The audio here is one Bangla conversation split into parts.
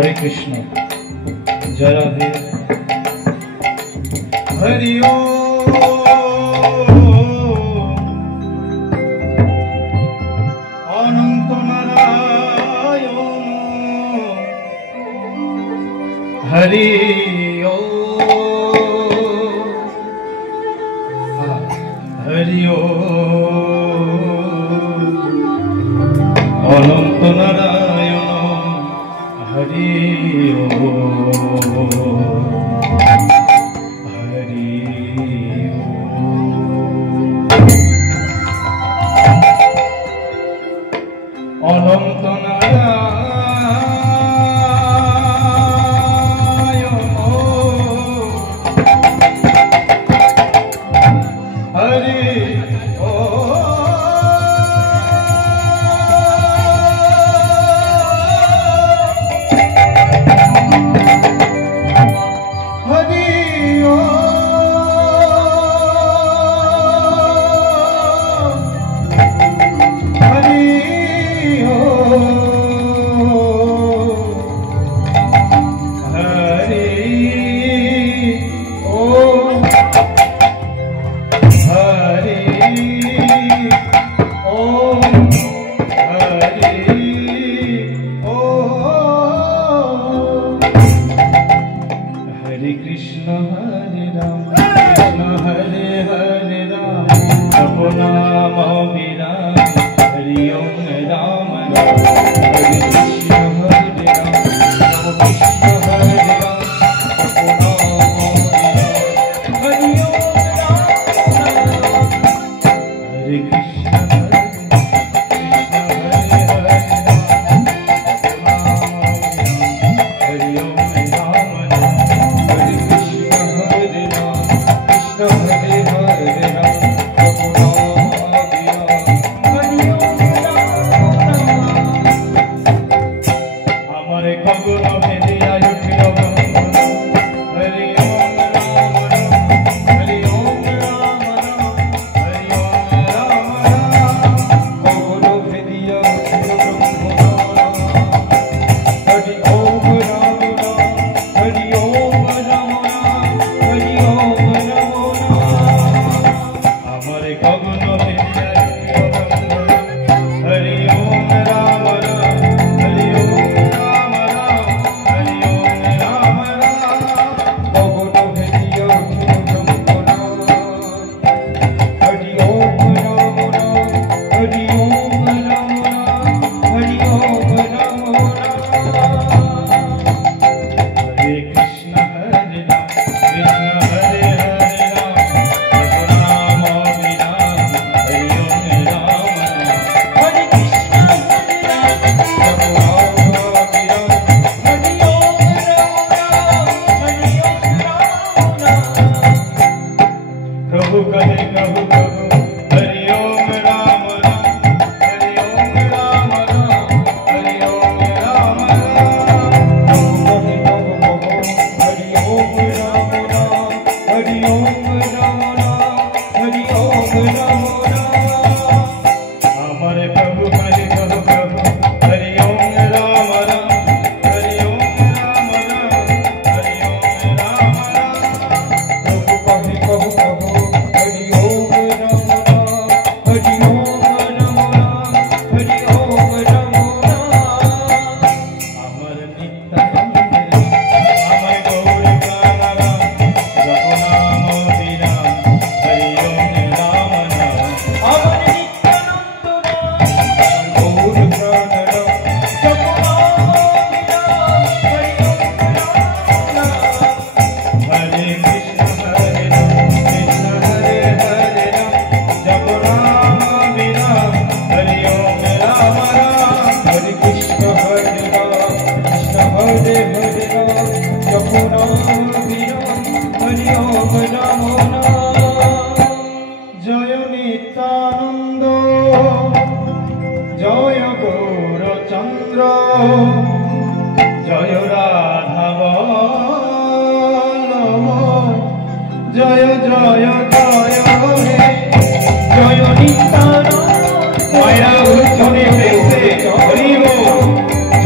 हरे कृष्ण जय राधे हरि ओम अनंत नारायण हरि ओम हरि ओम अनंत नारायण हरि ओम हरि ओम अनंत नारायण हरि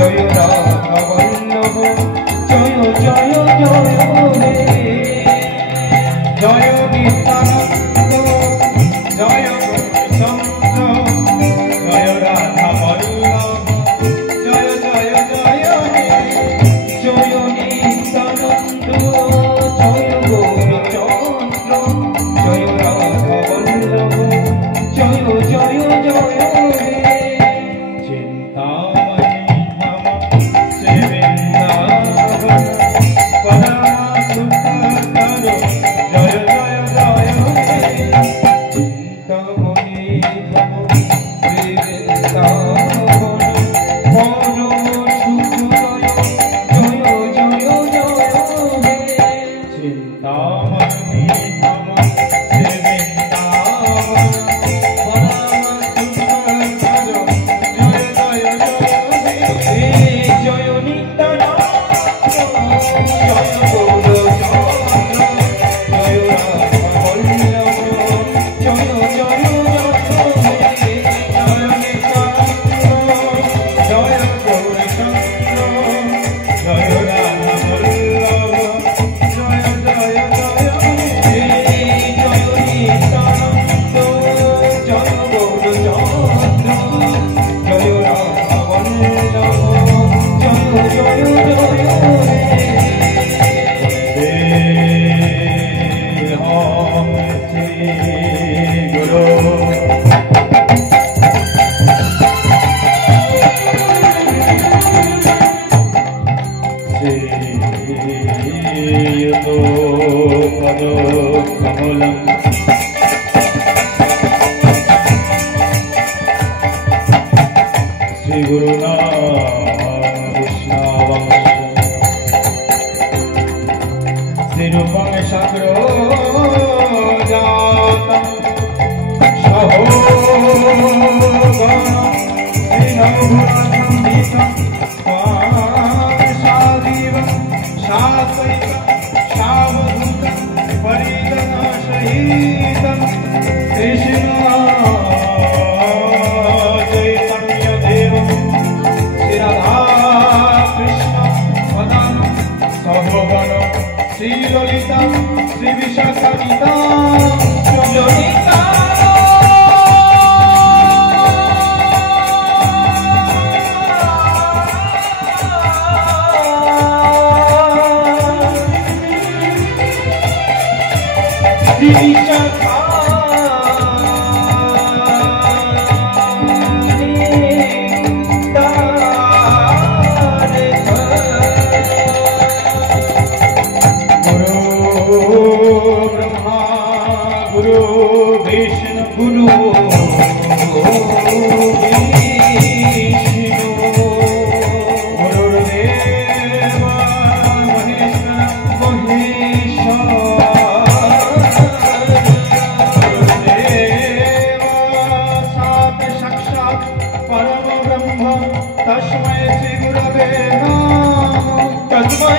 जय राघव জয় জয় জয় হে জয় নিত্যানন্দ জয় চন্দ্র জয় রাধা বল্লভ জয় জয় জয় হে জয় নিত্যানন্দ জয় গৌরচন্দ্র জয় রাধা বল্লভ জয় জয় জয় হে চিন্তামণি ধাম শ্রী বৃন্দাবন পরম সুখকর জয় জয় জয় হে চিন্তামণি ধাম শ্রী বৃন্দাবন পরম সুখকর জয় জয় জয় হে চিন্তামণি ধাম শ্রী বৃন্দাবন श्री गुरुनाम कृष्णावंश श्रीरूपं शक्रो जातं सहो गणं श्रीनवभुवनसंहितं स्वामिशादीवं शासयितं शावधूतं परिजनसहितं कृष्ण श्री ललिता श्री विशाखानिता ललिता श्री विशाखा गुरु विष्णु गुरु गुरुदेव महेश्वर गुरुदेव सात साक्षात् परम ब्रह्म तस्मै श्री गुरवे नमः तस्मै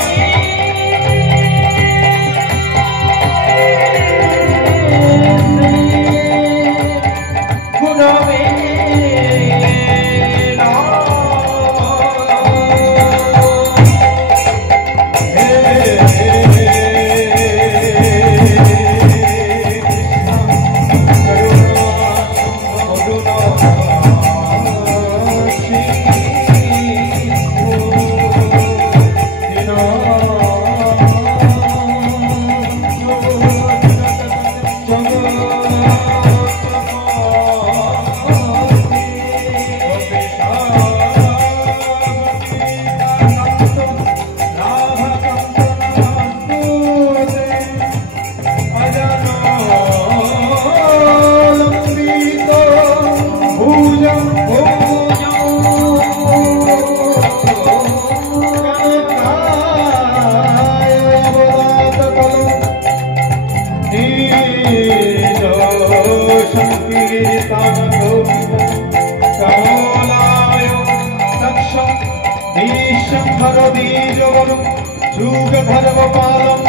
धर्मपालम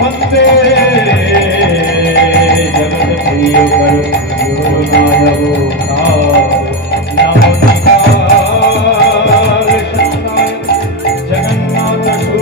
वंदे जगत प्रिय जगन्नाथ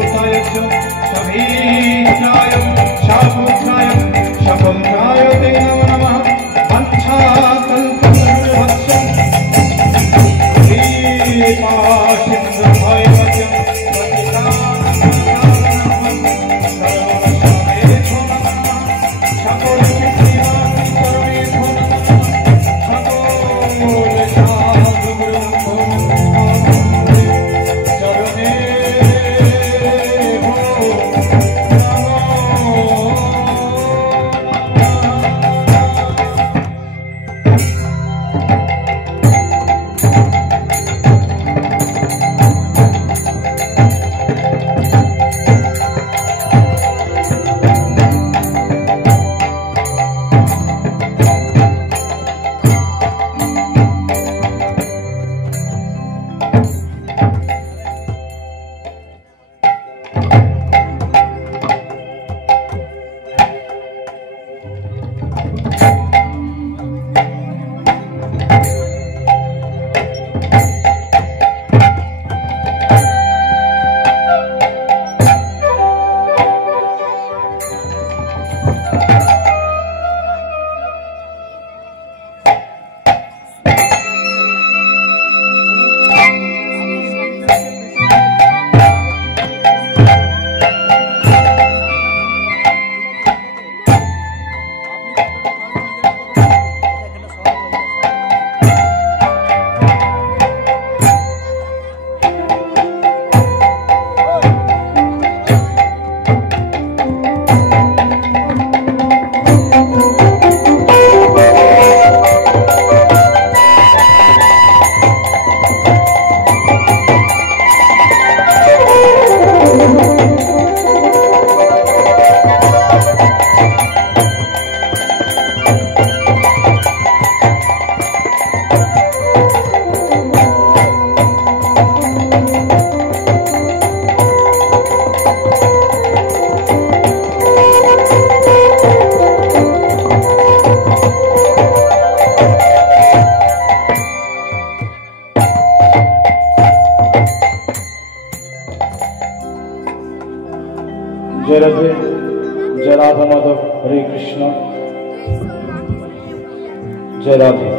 जय राधे जय राधा माधव हरे कृष्ण जय राधे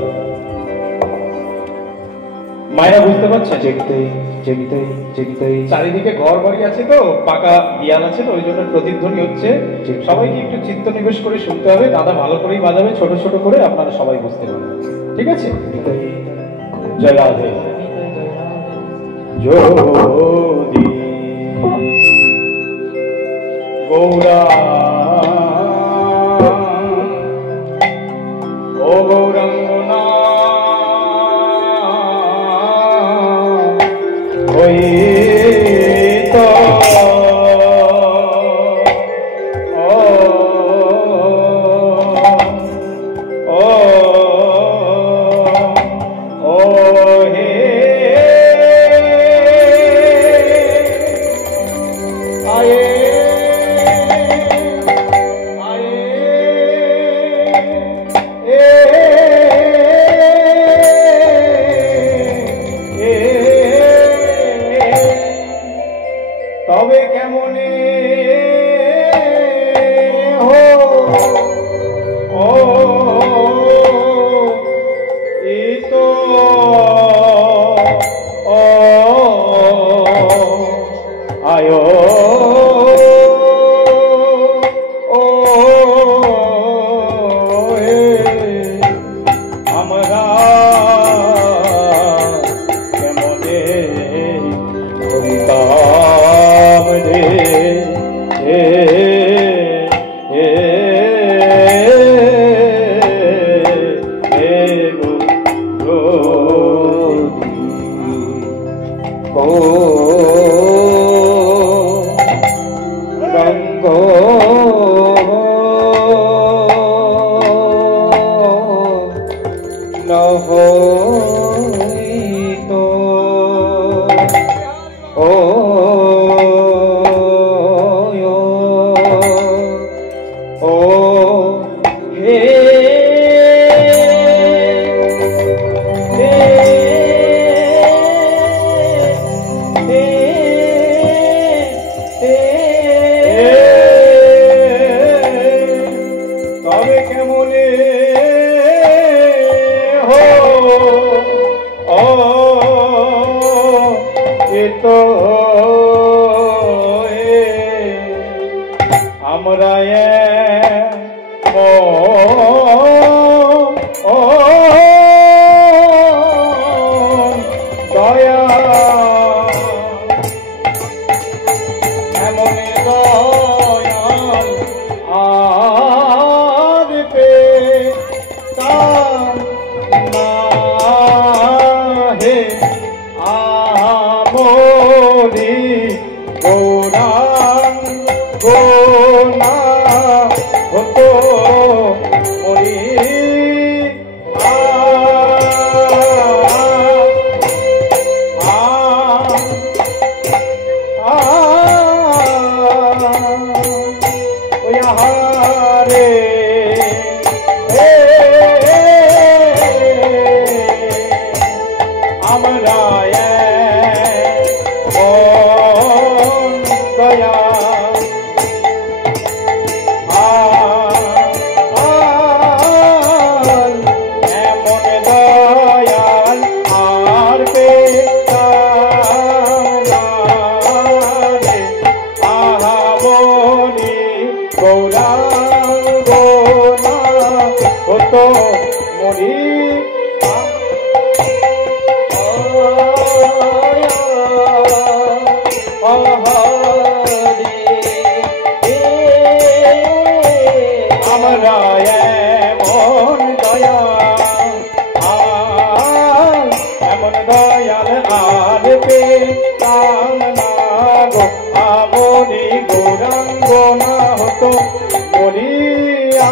मायरा बुझते पाরছে জেগতেই জেগতেই জেগতেই চারিদিকে ঘর বাড়ি আছে তো পাকা দেয়াল আছে তো ওই জন্য প্রতিধ্বনি হচ্ছে সবাইকে একটু চিত্ত নিবেশ করে শুনতে হবে দাদা ভালো করেই বাজাবে ছোট ছোট করে আপনারা সবাই বুঝতে পারবেন ঠিক আছে जय राधे ज्योति गौरा ओ गौरंगना होई तो তবে কেমনে হো ও এই তো ও আয়ো ও আমরা কেমনে হরিতাম রে আমরা দয়া এমন দয়াল আর পে না হে আমরি গোনা হতো মরি হারে আমরা দয়া এমন দয়াল আর পেতারে আহামনি গৌরাঙ্গনা হতো মরি আমরা এমন দয়াল আর পেতাম না গো আমনি গৌরাঙ্গনা হতো মরিয়া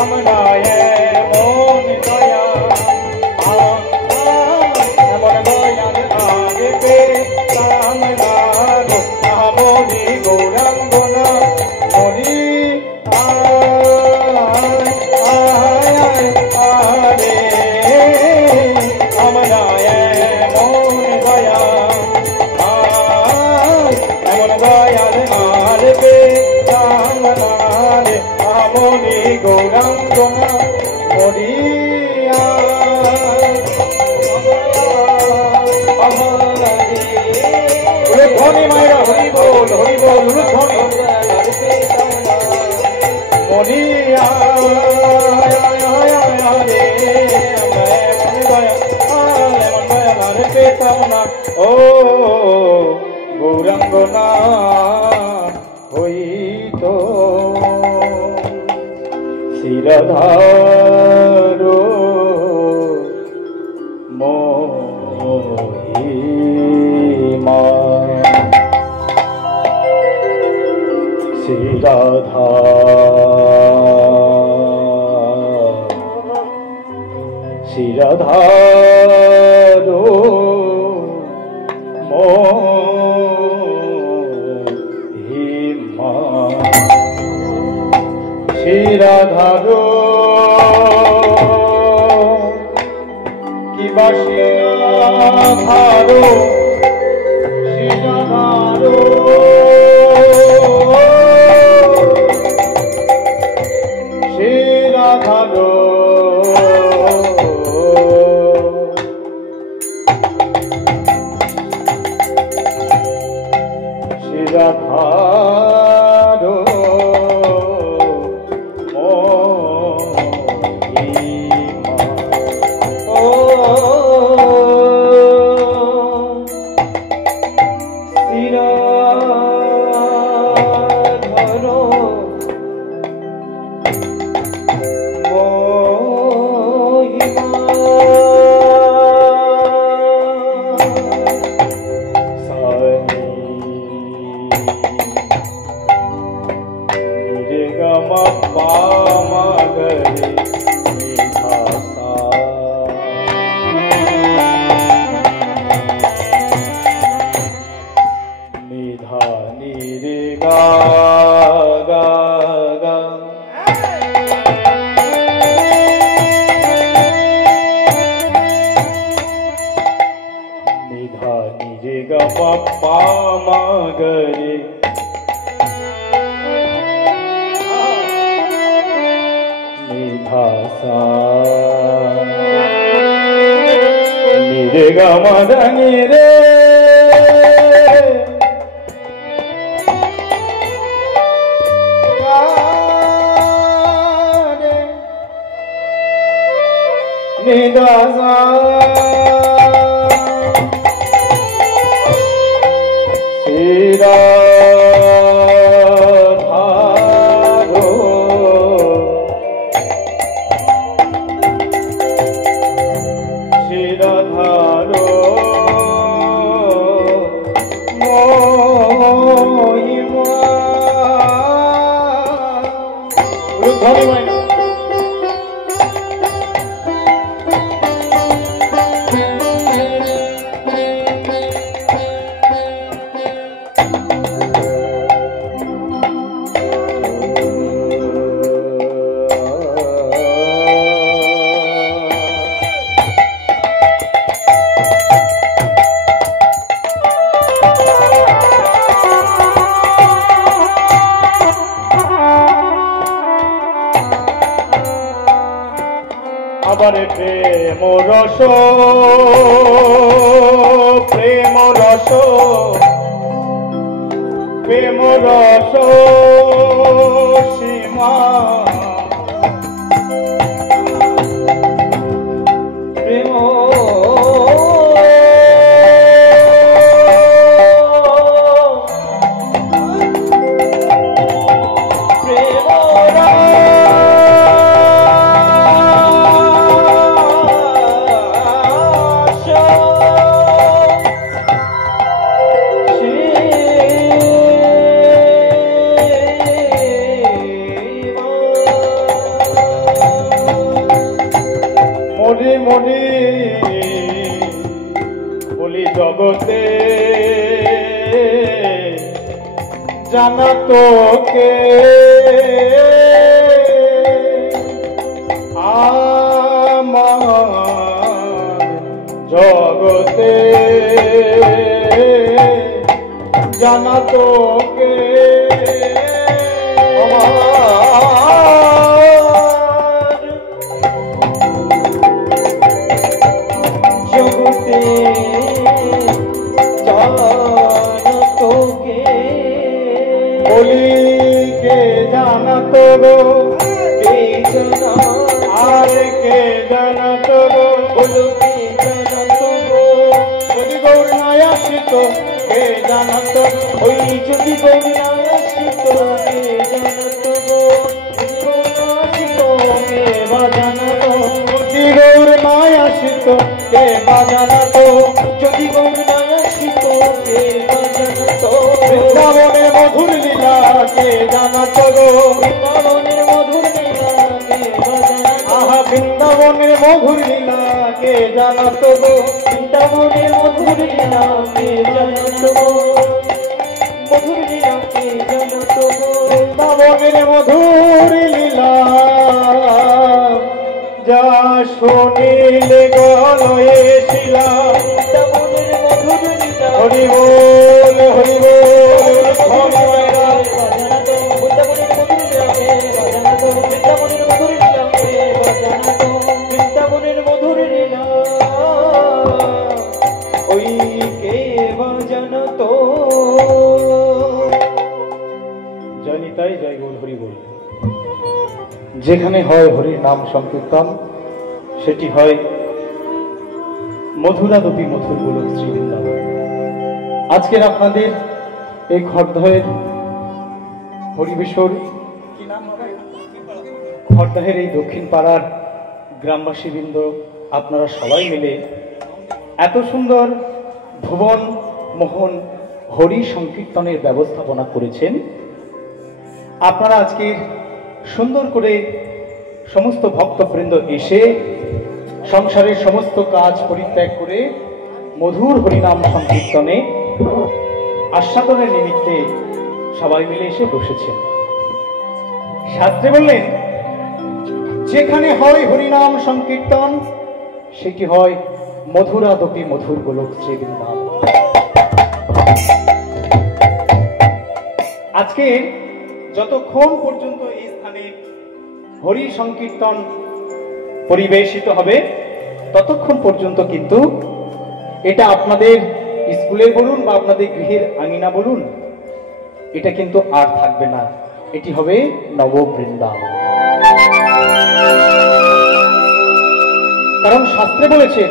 আমরা এমন দয়াল আগে পেতাম না গো আমনি গৌরাঙ্গনা মরি আমরা এমন আর পেতাম না ও গৌরাঙ্গ না হইত শিরধার মহিমা শিরধার মহিমা শিরধার কি বাসিধার শিরধার শিরধার শিরধার মহিমা ও শিরধার গরে নিধাসা নিরে গমদানি রে নিধাসা শিরধার মহিমা আবার প্রেম রস প্রেম রস প্রেম রস সীমা প্রেম মরি মরি বলি জগতে জানা তোকে আমার জগতে জানা তোকে জগতে জানা তোকে বলি কে জানা তো কে জানা আর কে জানা তো বলো কে জানা তো আসিত কে জানত, ওই যদি গৌর নাই আসিত কে জানত গো, কে বা জানত, যদি গৌর নাই আসিত কে বা জানত, যদি গৌর নাই আসিত কে বা জানত, বৃন্দাবনের মধুর লীলা কে জানত গো, বৃন্দাবনের মধুর লীলা কে বা জানত, আহা বৃন্দাবনের মধুর লীলা কে জানত গো, বৃন্দাবনের মধুর লীলা কে জানত গো, মধুর লীলা কে জানত গো, বৃন্দাবনের মধুর লীলা যা শুনিলে গলয়ে শিলা, বৃন্দাবনের মধুর লীলা, হরি বল হরি বল, বৃন্দাবনের মধুর লীলা কে জানত, বৃন্দাবনের মধুর লীলা কে জানত, বৃন্দাবনের মধুর লীলা ওই কে বা জানত। জয় নিতাই, জয় গৌর হরি বল। যেখানে হয় হরির নাম সংকীর্তন, সেটি হয় মধুরাদপি মধুর গোলক শ্রী বৃন্দাবন। আজকের আপনাদের এই খড়দহের হরিবেশর, কি নাম হবে, খড়দহের এই দক্ষিণ পাড়ার গ্রামবাসীবৃন্দ আপনারা সবাই মিলে এত সুন্দর ভুবন মোহন হরি সংকীর্তনের ব্যবস্থাপনা করেছেন। আপনারা আজকে সুন্দর করে সমস্ত ভক্তবৃন্দ এসে সংসারের সমস্ত কাজ পরিত্যাগ করে মধুর হরিনাম সংকীর্তনে আস্বাদনের নিমিত্তে সবাই মিলে এসে বসেছেন। শাস্ত্রে বললেন, যেখানে হয় হরিনাম সংকীর্তন সেটি হয় মধুরাদপি মধুর গোলক শ্রী বৃন্দাবন। আজকে যতক্ষণ পর্যন্ত এই স্থানে হরি সংকীর্তন পরিবেশিত হবে ততক্ষণ পর্যন্ত কিন্তু এটা আপনাদের স্কুলে বলুন বা আপনাদের গৃহের আঙিনা বলুন, এটা কিন্তু আর থাকবে না, এটি হবে নব বৃন্দাবন। কারণ শাস্ত্রে বলেছেন,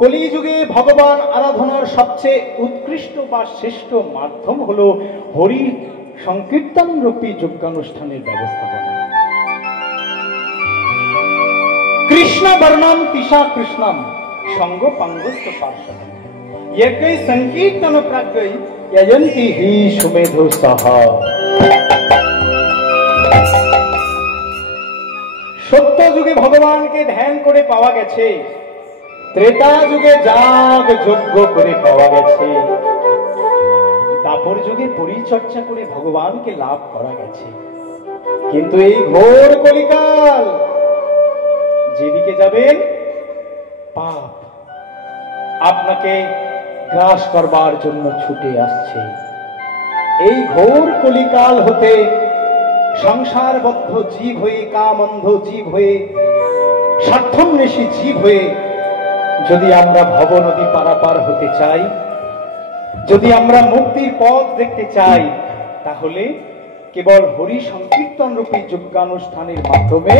কলিযুগে ভগবান আরাধনার সবচেয়ে উৎকৃষ্ট বা শ্রেষ্ঠ মাধ্যম হলো হরি সংকীর্তন রূপী যজ্ঞানুষ্ঠানের ব্যবস্থাপনা। কৃষ্ণ বর্ণম তিশা কৃষ্ণম সঙ্গ পাঙ্গস্ত পার্শ্বদ यज्ञै संकीर्तन प्राज्ञै यजन्ति हि सुमेधो सह। সত্য যুগে ভগবানকে ধ্যান করে পাওয়া গেছে, ত্রেতা যুগে যাগ যজ্ঞ করে পাওয়া গেছে, দাপর যুগে পরিচর্যা করে ভগবানকে লাভ করা গেছে। কিন্তু এই ঘোর কলিকাল, যেদিকে যাবেন পাপ আপনাকে গ্রাস করবার জন্য ছুটে আসছে। এই ঘোর কলিকাল হতে সংসারবদ্ধ জীব হয়ে, কামন্ধ জীব হয়ে, স্বার্থন্বেষী জীব হয়ে যদি আমরা ভবনদী পারাপার হতে চাই, যদি আমরা মুক্তির পথ দেখতে চাই, তাহলে কেবল হরি সংকীর্তন রূপী যজ্ঞানুষ্ঠানের মাধ্যমে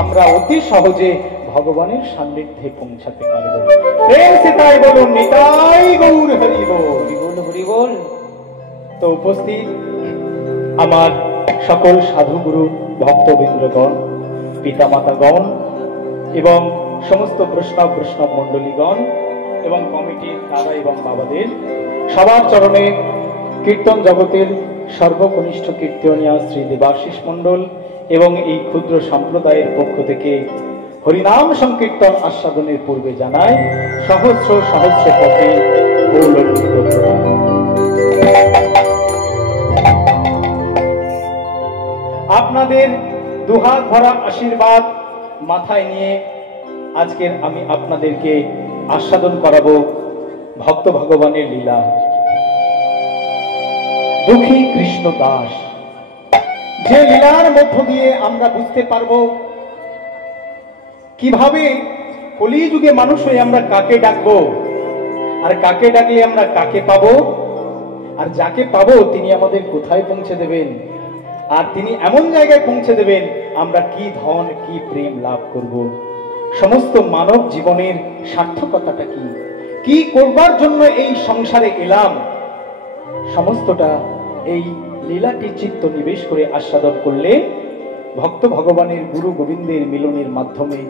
আমরা অতি সহজে ভগবানের সান্নিধ্যে পৌঁছাতে পারবো। প্রেম সে তাই বলুন, নিতাই গৌর হরি বল, হরি বল, হরি বল। তো উপস্থিত আমার সকল সাধুগুরু ভক্তবৃন্দগণ, পিতামাতাগণ এবং সমস্ত বৈষ্ণব মণ্ডলীগণ এবং কমিটির দাদা এবং বাবাদের সবার চরণে কীর্তন জগতের সর্বকনিষ্ঠ কীর্তনিয়া শ্রী দেবাশিস মণ্ডল এবং এই ক্ষুদ্র সম্প্রদায়ের পক্ষ থেকে হরিনাম সংকীর্তন আস্বাদনের পূর্বে জানায় সহস্র সহস্র কোটি গৌরবান্বিত প্রণাম। আপনাদের দুহাত ভরা আশীর্বাদ মাথায় নিয়ে আজকের আমি আপনাদেরকে আস্বাদন করাবো ভক্ত ভগবানের লীলা। দুঃখী কৃষ্ণ দাস, যে লীলার মধ্য দিয়ে আমরা বুঝতে পারবো কিভাবে কলিযুগে মানুষ হয়ে আমরা কাকে ডাকবো, আর কাকে ডাকলে আমরা কাকে পাবো, আর যাকে পাবো তিনি আমাদের কোথায় পৌঁছে দেবেন, আর তিনি এমন জায়গায় পৌঁছে দেবেন আমরা কি ধন কি প্রেম লাভ করব। সমস্ত মানব জীবনের সার্থকতাটা কি, কি করবার জন্য এই সংসারে এলাম, সমস্তটা এই লীলাটি চিত্ত নিবেশ করে আস্বাদন করলে ভক্ত ভগবানের গুরু গোবিন্দের মিলনের মাধ্যমে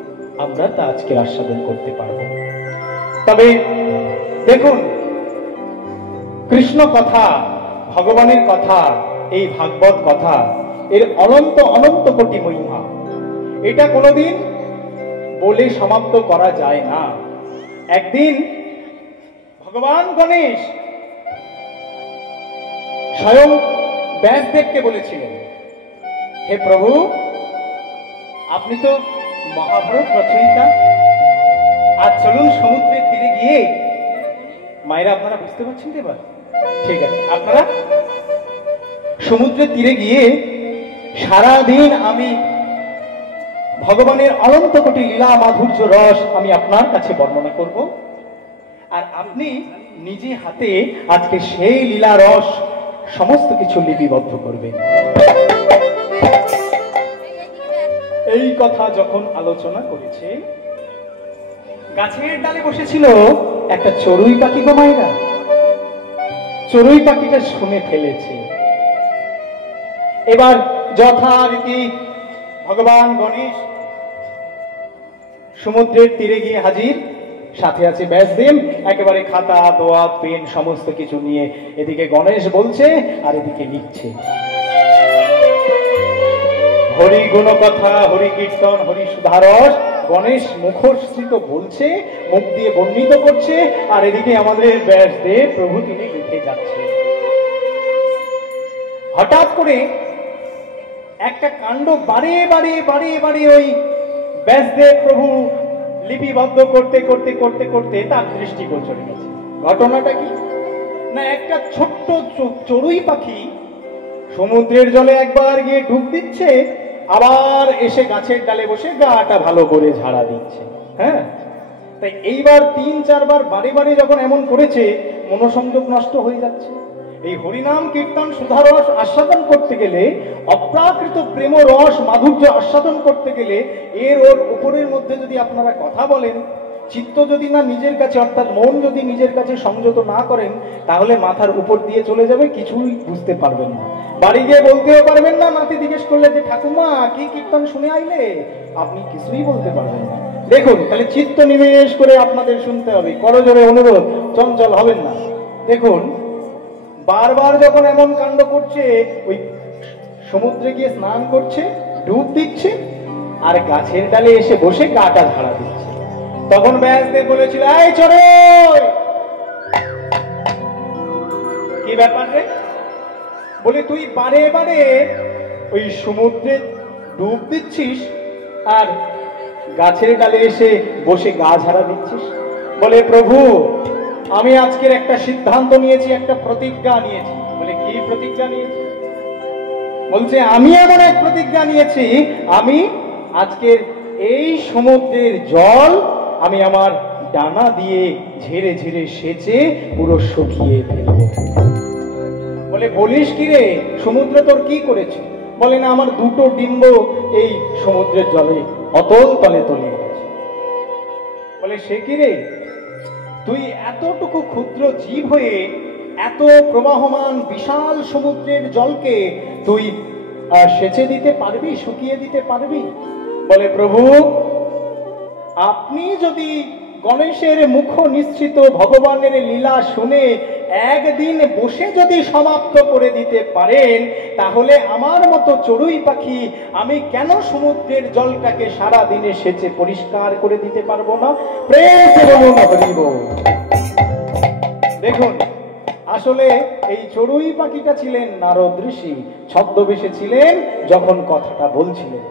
আমরা তা আজকে আস্বাদন করতে পারব। তবে দেখুন, কৃষ্ণ কথা, ভগবানের কথা, এই ভাগবত কথা, এর অনন্ত অনন্ত কোটি মহিমা, এটা কোনোদিন বলে সমাপ্ত করা যায় না। একদিন ভগবান গণেশ স্বয়ং ব্যাসদেবকে বলেছিলেন, হে প্রভু, আপনি তো মহাভারত রচয়িতা, আজ চলুন সমুদ্রের তীরে গিয়ে, মায়েরা আপনারা বুঝতে পারছেন তো এবার? ঠিক আছে, আপনারা সমুদ্রের তীরে গিয়ে সারাদিন আমি ভগবানের অনন্ত কোটি লীলা মাধুর্য রস আমি আপনার কাছে বর্ণনা করব, আর আপনি নিজে হাতে আজকে সেই লীলা রস সমস্ত কিছু লিপিবদ্ধ করবেন। এই কথা যখন আলোচনা করেছে, গাছের ডালে বসেছিল একটা চড়ুই পাখি গো মায়েরা। চড়ুই পাখিটা শুনে ফেলেছে। এবার যথারীতি ভগবান গণেশ সমুদ্রের তীরে গিয়ে হাজির, সাথে আছে ব্যাসদেব, একেবারে খাতা দোয়াত পেন সমস্ত কিছু নিয়ে এদিকে গণেশ বলছে আর এদিকে লিখছে। হরি গুণ কথা, হরি কীর্তন, হরি সুধারস গণেশ মুখস্থিত বলছে, মুখ দিয়ে বর্ণিত করছে, আর এদিকে আমাদের ব্যাসদেব প্রভু তিনি লিখে যাচ্ছে। হঠাৎ করে একটা কাণ্ড বারে বারে বারে বারে ওই ব্যাসদেব প্রভু লিপিবদ্ধ করতে করতে করতে করতে তার দৃষ্টিগোচরে গেছে। ঘটনাটা কি না, একটা ছোট্ট চড়ুই পাখি সমুদ্রের জলে একবার গিয়ে ডুব দিচ্ছে, আবার এসে গাছের ডালে বসে গাটা ভালো করে ঝাড়া দিচ্ছে। হ্যাঁ, তাই এইবার ৩-৪ বার বারে বারে যখন এমন করেছে, মনোসংযোগ নষ্ট হয়ে যাচ্ছে। এই হরিনাম কীর্তন সুধারস আস্বাদন করতে গেলে, অপ্রাকৃত প্রেম রস মাধুর্য আস্বাদন করতে গেলে, এর ওর উপরের মধ্যে যদি আপনারা কথা বলেন, চিত্ত যদি না নিজের কাছে, অর্থাৎ মন যদি নিজের কাছে সংযত না করেন, তাহলে মাথার উপর দিয়ে চলে যাবে, কিছুই বুঝতে পারবেন না। বাড়ি গিয়ে বলতেও পারবেন না, নাতি জিজ্ঞেস করলে যে ঠাকুমা কি কীর্তন শুনে আইলে, আপনি কিছুই বলতে পারবেন না। দেখুন, তাহলে চিত্ত নিবেশ করে আপনাদের শুনতে হবে, করজোরে অনুরোধ, চঞ্চল হবেন না। দেখুন, বারবার যখন এমন কাণ্ড করছে, ওই সমুদ্রে গিয়ে স্নান করছে, ডুব দিচ্ছে, আর গাছের ডালে এসে বসে গাটা ঝাড়া দিচ্ছে, তখন ব্যাসদেব বলেছিল, এই চড়ুই, কি ব্যাপার রে? বলে, তুই বারে বারে ওই সমুদ্রে ডুব দিচ্ছিস আর গাছের ডালে এসে বসে গা ঝাড়া দিচ্ছিস। বলে, প্রভু, আমি আজকের একটা সিদ্ধান্ত নিয়েছি, একটা প্রতিজ্ঞা নিয়েছি। বলে, কি প্রতিজ্ঞা নিয়েছি? বলছে, আমি এমন এক প্রতিজ্ঞা নিয়েছি, আমি আজকের এই সমুদ্রের জল আমি আমার ডানা দিয়ে ঝেড়ে ঝেড়ে সেচে পুরো শুকিয়ে ফেলব। বলে, বলিস কি রে, সমুদ্র তোর কি করেছে? বলে, না, আমার 2টো ডিম্ব এই সমুদ্রের জলে অতল তলে তলিয়ে গেছে। বলে, সে কি রে, তুই এতটুকু ক্ষুদ্র জীব হয়ে এত প্রবাহমান বিশাল সমুদ্রের জলকে তুই সেচে দিতে পারবি, শুকিয়ে দিতে পারবি? বলে, প্রভু, আপনি যদি গণেশের মুখ নিশ্চিত ভগবানের লীলা শুনে একদিন বসে যদি সমাপ্ত করে দিতে পারেন, তাহলে আমার মতো চড়ুই পাখি আমি কেন সমুদ্রের জলটাকে সারা দিনে সেচে পরিষ্কার করে দিতে পারবো না? দেখুন, আসলে এই চড়ুই পাখিটা ছিলেন নারদ ঋষি, ছদ্মবেশে ছিলেন যখন কথাটা বলছিলেন।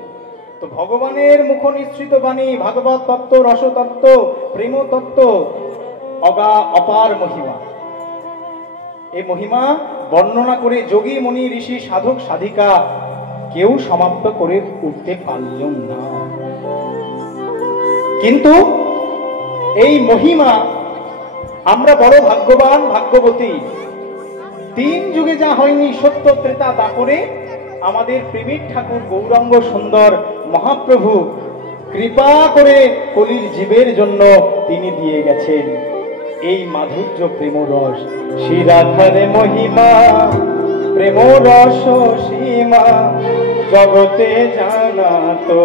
তো ভগবানের মুখ নিঃসৃত বাণী, ভাগবত তত্ত্ব, রসতত্ত্ব, প্রেম তত্ত্ব, অপার মহিমা। এই মহিমা বর্ণনা করে যোগী মুনি ঋষি সাধক সাধিকা কেউ সমাপ্ত করে উঠতে পারল না। কিন্তু এই মহিমা আমরা বড় ভাগ্যবান, ভাগ্যবতী। 3 যুগে যা হয়নি, সত্য ত্রেতা দাপরে আমাদের প্রেমিক ঠাকুর গৌরাঙ্গ সুন্দর মহাপ্রভু কৃপা করে কলির জীবের জন্য তিনি দিয়ে গেছেন এই মাধুর্য প্রেম রস, শ্রী রাধার মহিমা প্রেম রস সীমা জগতে জানা তো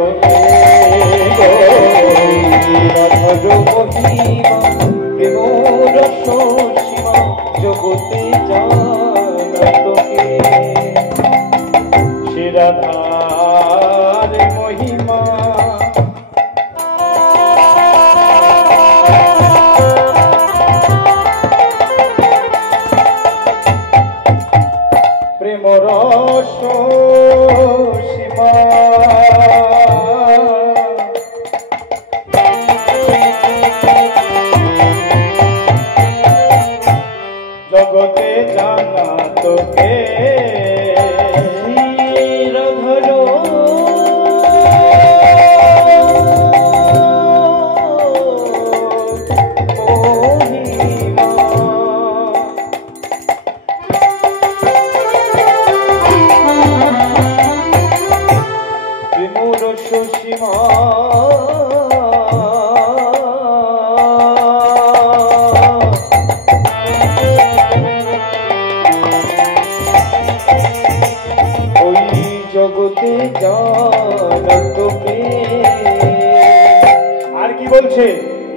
রাধার মহিমা প্রেম রস সীমা জগতে জানা তোকে। শ্রী রাধার মহিমা প্রেম রস সীমা জগতে জানা তোকে। রাধার সীমা ওই জগতে জানা তোকে। আর কি বলছে?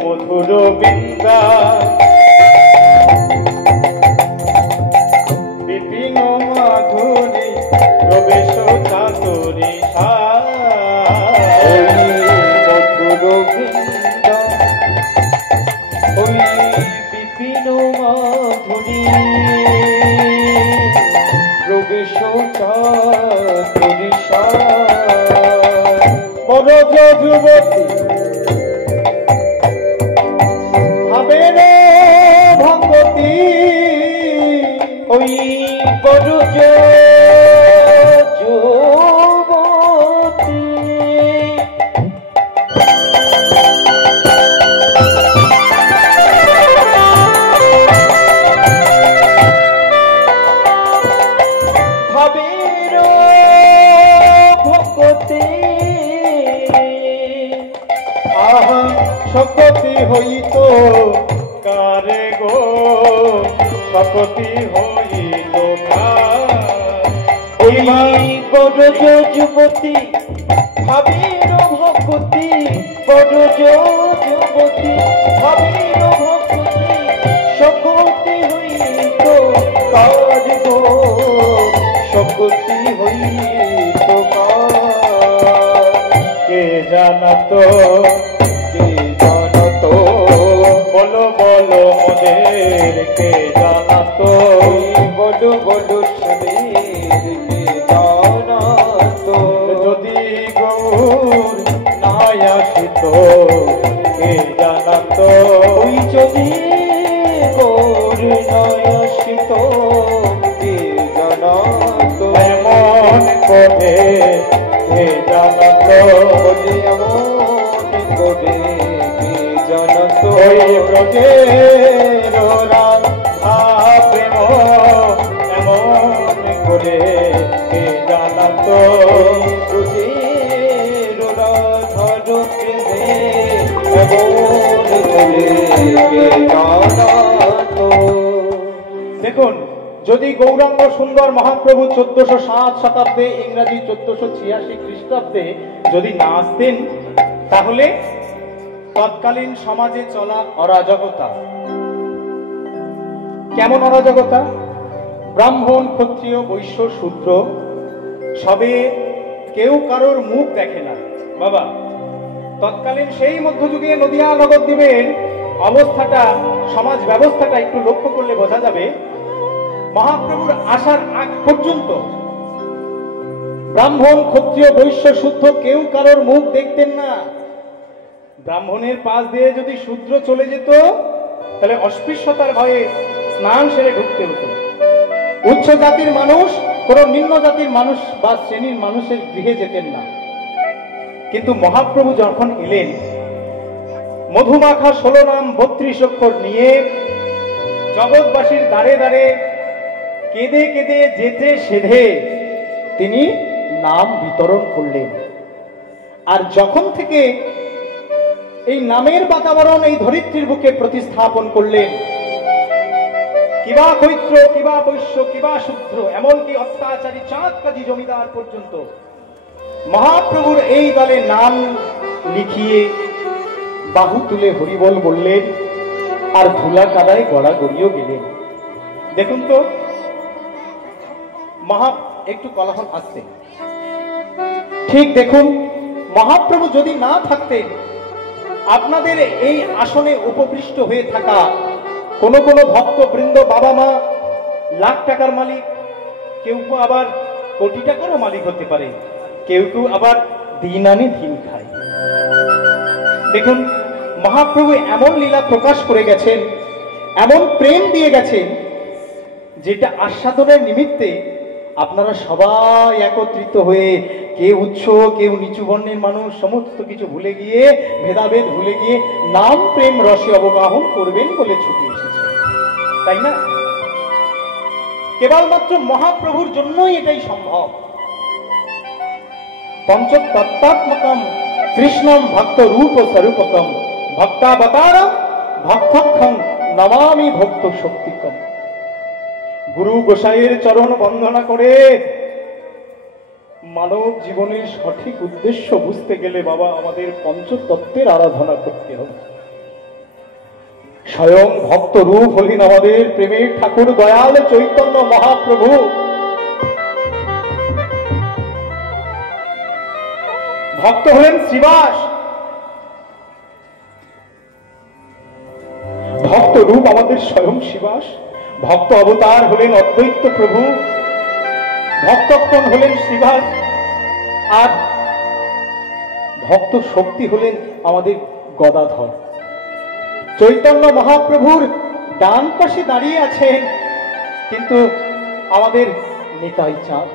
মধুর বৃন্দা বিপিন মাধুরী প্রবেশ চাতুরী মধুর বৃন্দা ওই বিপিন মাধুরী প্রবেশ চাতুরী বড় যুবতী ভাবেন ভগতী ওই বড় যুবতী ভাবের ভগতে আহা শকতি হইত কারে গো, শকতি হইত ওই বড় যুবতী ভাবের ভগতি বড় যুবতী ভাবের ভগতি শকতি হইত কার গো, শকতি হইত কার। কে জানাতো কে জানাতো বলো বলো মোদের কে জানাতো বড় বড় শরীর কে জানাতো যদি গৌর নাই আসিত কে জানাতো ওই যদি গৌর নয় আসিত কে জানাতো এমন করে কে জানাতো বলে এমন করে কে জানাতো ওই ব্রজের রাধা প্রেম এমন করে কে জানাতো ব্রজের রাধার প্রেমে এমন করে কে জানাতো। দেখুন, যদি গৌরাঙ্গ সুন্দর মহাপ্রভু 1407 শতাব্দে ইংরাজি 1486 খ্রিস্টাব্দে যদি না আসতেন, তাহলে তৎকালীন সমাজে চলা অরাজকতা কেমন অরাজকতা? ব্রাহ্মণ ক্ষত্রিয় বৈশ্য শূদ্র সবে কেউ কারোর মুখ দেখে না বাবা। তৎকালীন সেই মধ্যযুগে নদিয়া নগরদ্বীপের অবস্থাটা, সমাজ ব্যবস্থাটা একটু লক্ষ্য করলে বোঝা যাবে। মহাপ্রভুর আসার আগ পর্যন্ত ব্রাহ্মণ ক্ষত্রিয় বৈশ্য শূদ্র কেউ কারোর মুখ দেখতেন না। ব্রাহ্মণের পাশ দিয়ে যদি শূদ্র চলে যেত, তাহলে অস্পৃশ্যতার ভয়ে স্নান সেরে ঢুকতে হতো। উচ্চ জাতির মানুষ কোন নিম্ন জাতির মানুষ বা শ্রেণীর মানুষের গৃহে যেতেন না। কিন্তু মহাপ্রভু যখন এলেন, মধুমাখা 16 নাম 32 অক্ষর নিয়ে জগৎবাসীর দ্বারে দ্বারে কেঁদে কেঁদে যেতে সেধে তিনি নাম বিতরণ করলেন। আর যখন থেকে এই নামের বাতাবরণ এই ধরিত্রীর বুকে প্রতিস্থাপন করলেন, কিবা কৈত্র, কিবা বৈশ্য, কিবা শূদ্র, এমনকি অত্যাচারী চাঁদ কাজী জমিদার পর্যন্ত মহাপ্রভুর এই দলে নাম লিখিয়ে বাহু তুলে হরিবল বললেন আর ধুলা কাদায় গড়াগড়িও গেলেন। দেখুন তো একটু কোলাহল আসছে। ঠিক দেখুন, মহাপ্রভু যদি না থাকতেন, আপনাদের এই আসনে উপবিষ্ট হয়ে থাকা কোন কোন ভক্ত বৃন্দ, বাবা মা লাখ টাকার মালিক, কেউ কেউ আবার কোটি টাকারও মালিক হতে পারে, কেউ কেউ আবার দিন আনে দিন খায়। দেখুন, মহাপ্রভু এমন লীলা প্রকাশ করে গেছেন, এমন প্রেম দিয়ে গেছেন, যেটা আস্বাদনের নিমিত্তে আপনারা সবাই একত্রিত হয়ে, কেউ উচ্চ কেউ নিচু বর্ণের মানুষ, সমস্ত কিছু ভুলে গিয়ে, ভেদাভেদ ভুলে গিয়ে নাম প্রেম রসে অবগাহন করবেন বলে ছুটে এসেছে, তাই না? কেবলমাত্র মহাপ্রভুর জন্যই এটাই সম্ভব। পঞ্চতত্ত্বাত্মকম কৃষ্ণম ভক্ত রূপ স্বরূপকম ভক্তাবতারম ভক্তক্ষম নমামি ভক্ত শক্তিকম। গুরু গোসাইয়ের চরণ বন্দনা করে মানব জীবনের সঠিক উদ্দেশ্য বুঝতে গেলে বাবা আমাদের পঞ্চতত্ত্বের আরাধনা করতে হবে। স্বয়ং ভক্ত রূপ হলেন আমাদের প্রেমের ঠাকুর দয়াল চৈতন্য মহাপ্রভু। ভক্ত হলেন শ্রীবাস, ভক্ত রূপ আমাদের স্বয়ং শ্রীবাস। ভক্ত অবতার হলেন অদ্বৈত প্রভু, ভক্তক্ষণ হলেন শ্রীবাস, আর ভক্ত শক্তি হলেন আমাদের গদাধর। চৈতন্য মহাপ্রভুর ডান পাশে দাঁড়িয়ে আছেন কিন্তু আমাদের নিতাই চাঁদ,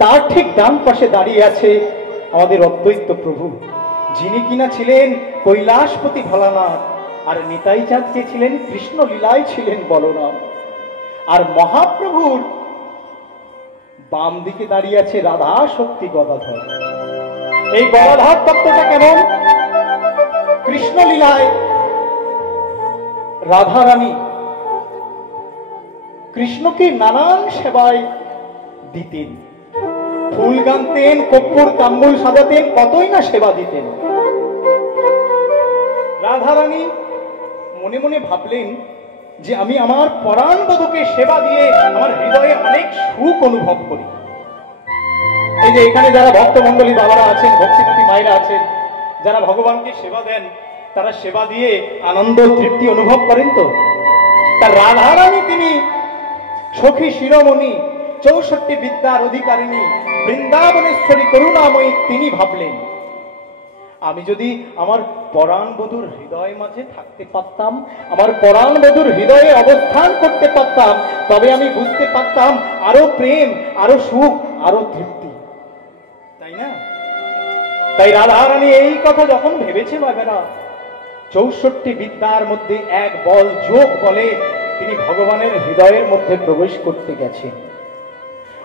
তার ঠিক ডান পাশে দাঁড়িয়ে আছে আমাদের অদ্বৈত প্রভু, যিনি কিনা ছিলেন কৈলাসপতি ভোলানাথ, আর নিতাই চাঁদ কে ছিলেন কৃষ্ণ লীলায় ছিলেন বলরাম। আর মহাপ্রভুর বাম দিকে দাঁড়িয়ে আছে রাধা শক্তি গদাধর। এই গদাধর তত্ত্বটা কেমন? কৃষ্ণ লীলায় রাধা রানী কৃষ্ণকে নানান সেবায় দিতেন, ফুল গানতেন, কর্পূর তাম্বুল সাজাতেন, কতই না সেবা দিতেন। রাধা রানী মনে মনে ভাবলেন যে আমি আমার পরাণ বধূকে সেবা দিয়ে আমার হৃদয়ে অনেক সুখ অনুভব করি। এই যে এখানে যারা ভক্তমণ্ডলী বাবারা আছেন, ভক্তিমতী মায়েরা আছেন, যারা ভগবানকে সেবা দেন, তারা সেবা দিয়ে আনন্দ তৃপ্তি অনুভব করেন তো। তার রাধা রানী তিনি সখী শিরোমণি, 64 বিদ্যার অধিকারিণী, বৃন্দাবনেশ্বরী করুণাময়ী, তিনি ভাবলেন আমি যদি আমার পরাণ বধূর হৃদয় মাঝে থাকতে পারতাম, আমার পরাণ বধূর হৃদয়ে অবস্থান করতে পারতাম, তবে আমি বুঝতে পারতাম আরো প্রেম, আরো সুখ, আরো তৃপ্তি, তাই না? তাই রাধা রানী এই কথা যখন ভেবেছে বাবেরা, 64 বিদ্যার মধ্যে এক বল যোগ বলে তিনি ভগবানের হৃদয়ের মধ্যে প্রবেশ করতে গেছেন।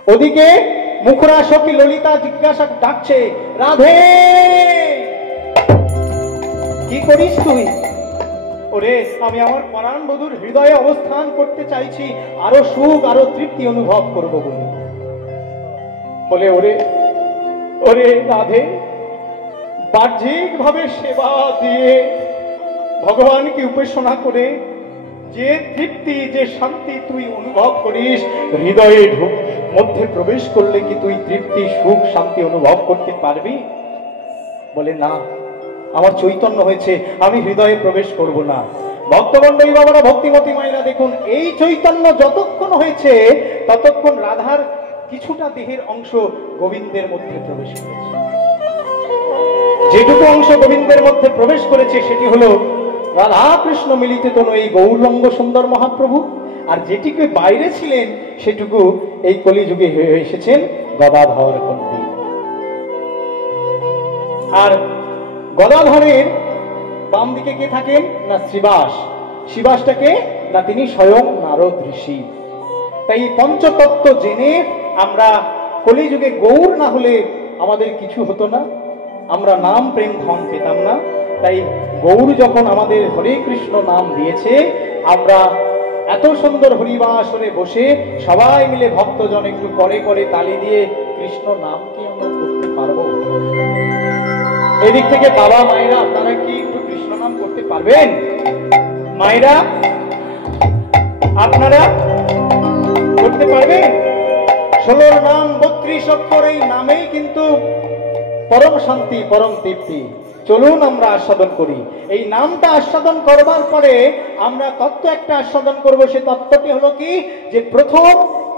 ওদিকে মুখরা সখী ললিতা জিজ্ঞাসা ডাকছে, রাধে কি করিস তুই? ওরে আমি আমার পরাণ বধূর হৃদয়ে অবস্থান করতে চাইছি, আরো সুখ আরো তৃপ্তি অনুভব করব বলে ওরে ওরে রাধে, বাহ্যিক ভাবে সেবা দিয়ে ভগবানকে উপাসনা করে যে তৃপ্তি যে শান্তি তুই অনুভব করিস, হৃদয়ে মধ্যে প্রবেশ করলে কি তুই তৃপ্তি সুখ শান্তি অনুভব করতে পারবি? বলে না, আমার চৈতন্য হয়েছে, আমি হৃদয়ে প্রবেশ করব না। ভক্তমণ্ডলী বাবারা, ভক্তিমতী মায়েরা, দেখুন এই চৈতন্য যতক্ষণ হয়েছে ততক্ষণ রাধার কিছুটা দেহের অংশ গোবিন্দের মধ্যে প্রবেশ করেছে। যেটুকু অংশ গোবিন্দের মধ্যে প্রবেশ করেছে সেটি হলো রাধা কৃষ্ণ মিলিত তনু এই গৌরাঙ্গ সুন্দর মহাপ্রভু, আর যেটিকে বাইরে ছিলেন সেটুকু এই কলিযুগে হয়ে এসেছেন গদাধর পণ্ডিত। আর গদাধরের বাম দিকে কে থাকেন না শ্রীবাস। শ্রীবাসটাকে না তিনি স্বয়ং নারদ ঋষি। তাই পঞ্চতত্ত্ব জেনে আমরা কলিযুগে গৌর না হলে আমাদের কিছু হতো না, আমরা নাম প্রেম ধন পেতাম না। তাই গৌর যখন আমাদের হরে কৃষ্ণ নাম দিয়েছে, আমরা এত সুন্দর হরিবাসরে বসে সবাই মিলে ভক্তজন একটু করে করে তালি দিয়ে কৃষ্ণ নাম কি আমরা করতে পারবো? এদিক থেকে বাবা মায়েরা আপনারা কি একটু কৃষ্ণ নাম করতে পারবেন? মায়েরা আপনারা করতে পারবেন? 16 নাম 32 অক্ষর, এই নামেই কিন্তু পরম শান্তি পরম তৃপ্তি। চলুন আমরা আস্বাদন করি। এই নামটা আস্বাদন করবার পরে আমরা তত্ত্ব একটা আস্বাদন করব। সে তত্ত্বটি হলো কি, যে প্রথম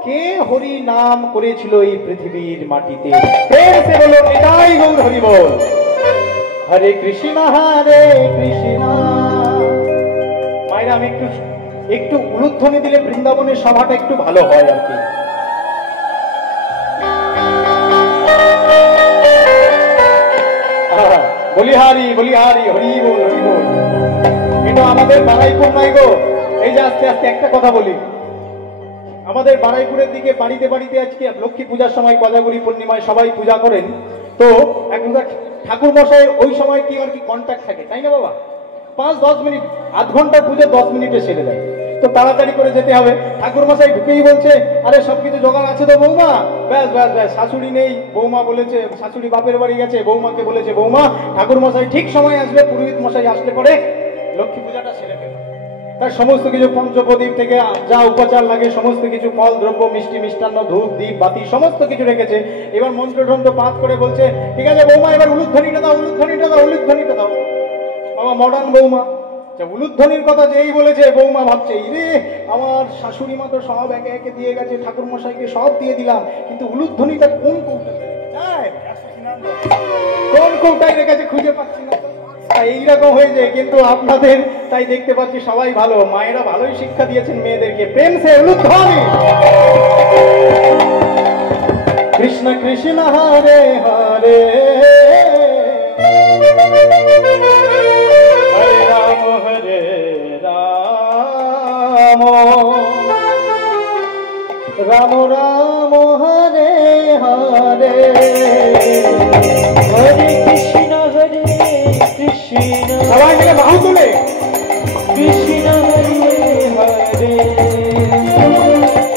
কে হরি নাম করেছিল এই পৃথিবীর মাটিতে? প্রেম সে বলো নিতাই গৌর হরি বল। হরে কৃষ্ণ হরে কৃষ্ণ। মায়েরা আমি একটু উলুধ্বনি দিলে বৃন্দাবনের সভাটা একটু ভালো হয় আর কি। বলিহারি বলিহারি হরি বল হরি বল। এটা আমাদের বারাইপুর নয় গো। এই যে আস্তে আস্তে একটা কথা বলি, আমাদের বারাইপুরের দিকে বাড়িতে বাড়িতে আজকে লক্ষ্মী পূজার সময় কোজাগরি পূর্ণিমায় সবাই পূজা করেন। তো একটা ঠাকুর মশাইয়ের ওই সময় কি আর কি কন্ট্যাক্ট থাকে, তাই না বাবা? 5-10 মিনিট, আধ ঘন্টার পুজো 10 মিনিটে সেরে দেয়। তো তাড়াতাড়ি করে যেতে হবে। ঠাকুর মশাই ঢুকেই বলছে, আরে সবকিছু জোগাড় আছে তো বৌমা? ব্যাস ব্যাস ব্যাস, শাশুড়ি নেই, বৌমা বলেছে, শাশুড়ি বাপের বাড়ি গেছে, বৌমাকে বলেছে বৌমা ঠাকুর মশাই ঠিক সময় আসবে, পুরোহিত মশাই আসলে পরে লক্ষ্মী পূজাটা সেরে ফেলবে। তার সমস্ত কিছু পঞ্চপ্রদীপ থেকে যা উপাচার লাগে সমস্ত কিছু, ফল দ্রব্য মিষ্টি মিষ্টান্ন ধূপ দ্বীপ বাতি সমস্ত কিছু রেখেছে। এবার মন্ত্রতন্ত্র পাঠ করে বলছে, ঠিক আছে বৌমা এবার উলুধ্বনিটা দাও, উলুধ্বনিটা দাও, উলুধ্বনিটা দাও। বাবা মডার্ন বৌমা, উলুধ্বনির কথা যেই বলেছে বৌমা ভাবছে, ইরে আমার শাশুড়ি মা তো সব একে একে দিয়ে গেছে, ঠাকুর মশাইকে সব দিয়ে দিলাম, কিন্তু উলুধ্বনিটা কোন কৌটায় কোন কৌটায় রেখেছে খুঁজে পাচ্ছি না। এইরকম হয়েছে। কিন্তু আপনাদের তাই দেখতে পাচ্ছি সবাই ভালো, মায়েরা ভালোই শিক্ষা দিয়েছেন মেয়েদেরকে। প্রেম সে উলুধ্বনি। কৃষ্ণ কৃষ্ণ হরে হরে, হরে রাম হরে রাম, রাম রাম হরে হরে, হরে কৃষ্ণ হরে কৃষ্ণ। সবাই মিলে বাহু তুলে কৃষ্ণ হরে হরে,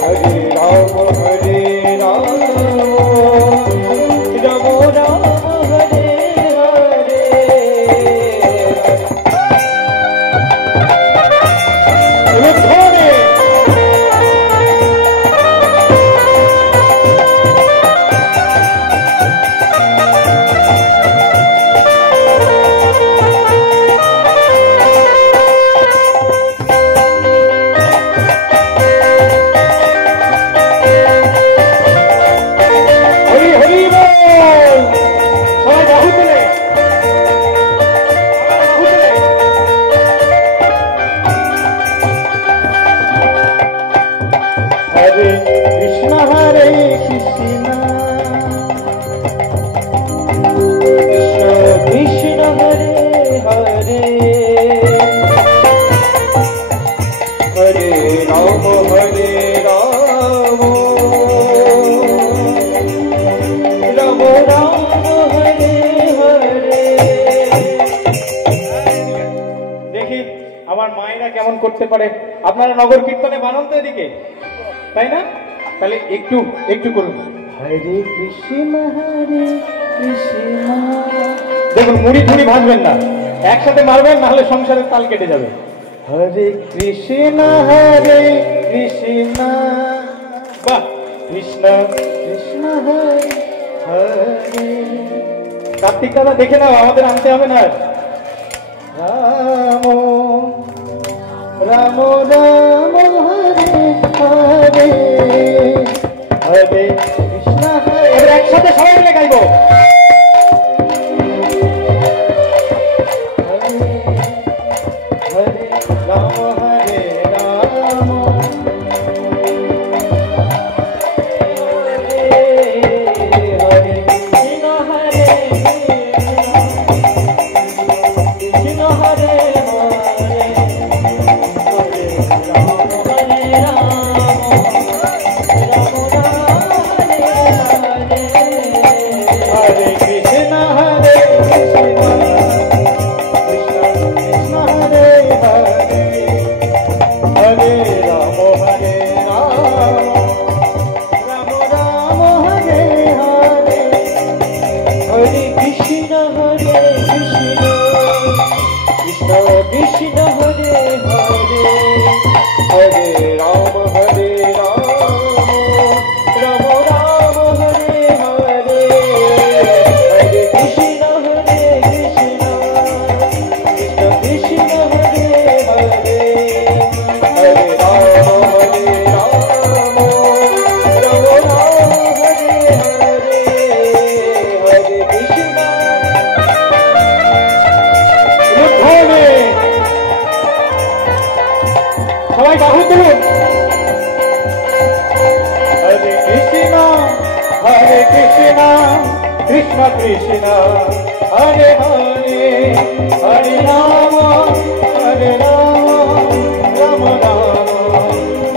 হরে রাম হরে রাম, রাম রাম হরে হরে। করতে পারে। আপনারা নগর কীর্তনে বানান তো এদিকে, তাই না? তাহলে একটু একটু করুন, হরে কৃষ্ণ হরে কৃষ্ণ। দেখুন মুড়ি টুড়ি ভাজবেন না, একসাথে মারবেন, নাহলে সংসারের তাল কেটে যাবে। হরে কৃষ্ণ হরে কৃষ্ণ, বাহ, কৃষ্ণ কৃষ্ণ হরে হরে। কার্তিক দাদা দেখে নাও, আমাদের আনতে হবে না। রাম রাম রাম হরে হরে, হরে কৃষ্ণ হরে। এবার একসাথে সবাই মিলে গাইব, হরে হরে রাম হরে রাম, হরে কৃষ্ণ হরে কৃষ্ণ হরে হরে, হরে হরে হরে রাম হরে রাম রাম রাম হরে হরে হরে কৃষ্ণ হরে কৃষ্ণ কৃষ্ণ কৃষ্ণ হরে হরে হরে রাম হরে রাম রাম রাম হরে হরে হরে কৃষ্ণ সবাই বাহু তুলুন। হরে কৃষ্ণ কৃষ্ণ কৃষ্ণ হরে হরে হরে রাম রাম রাম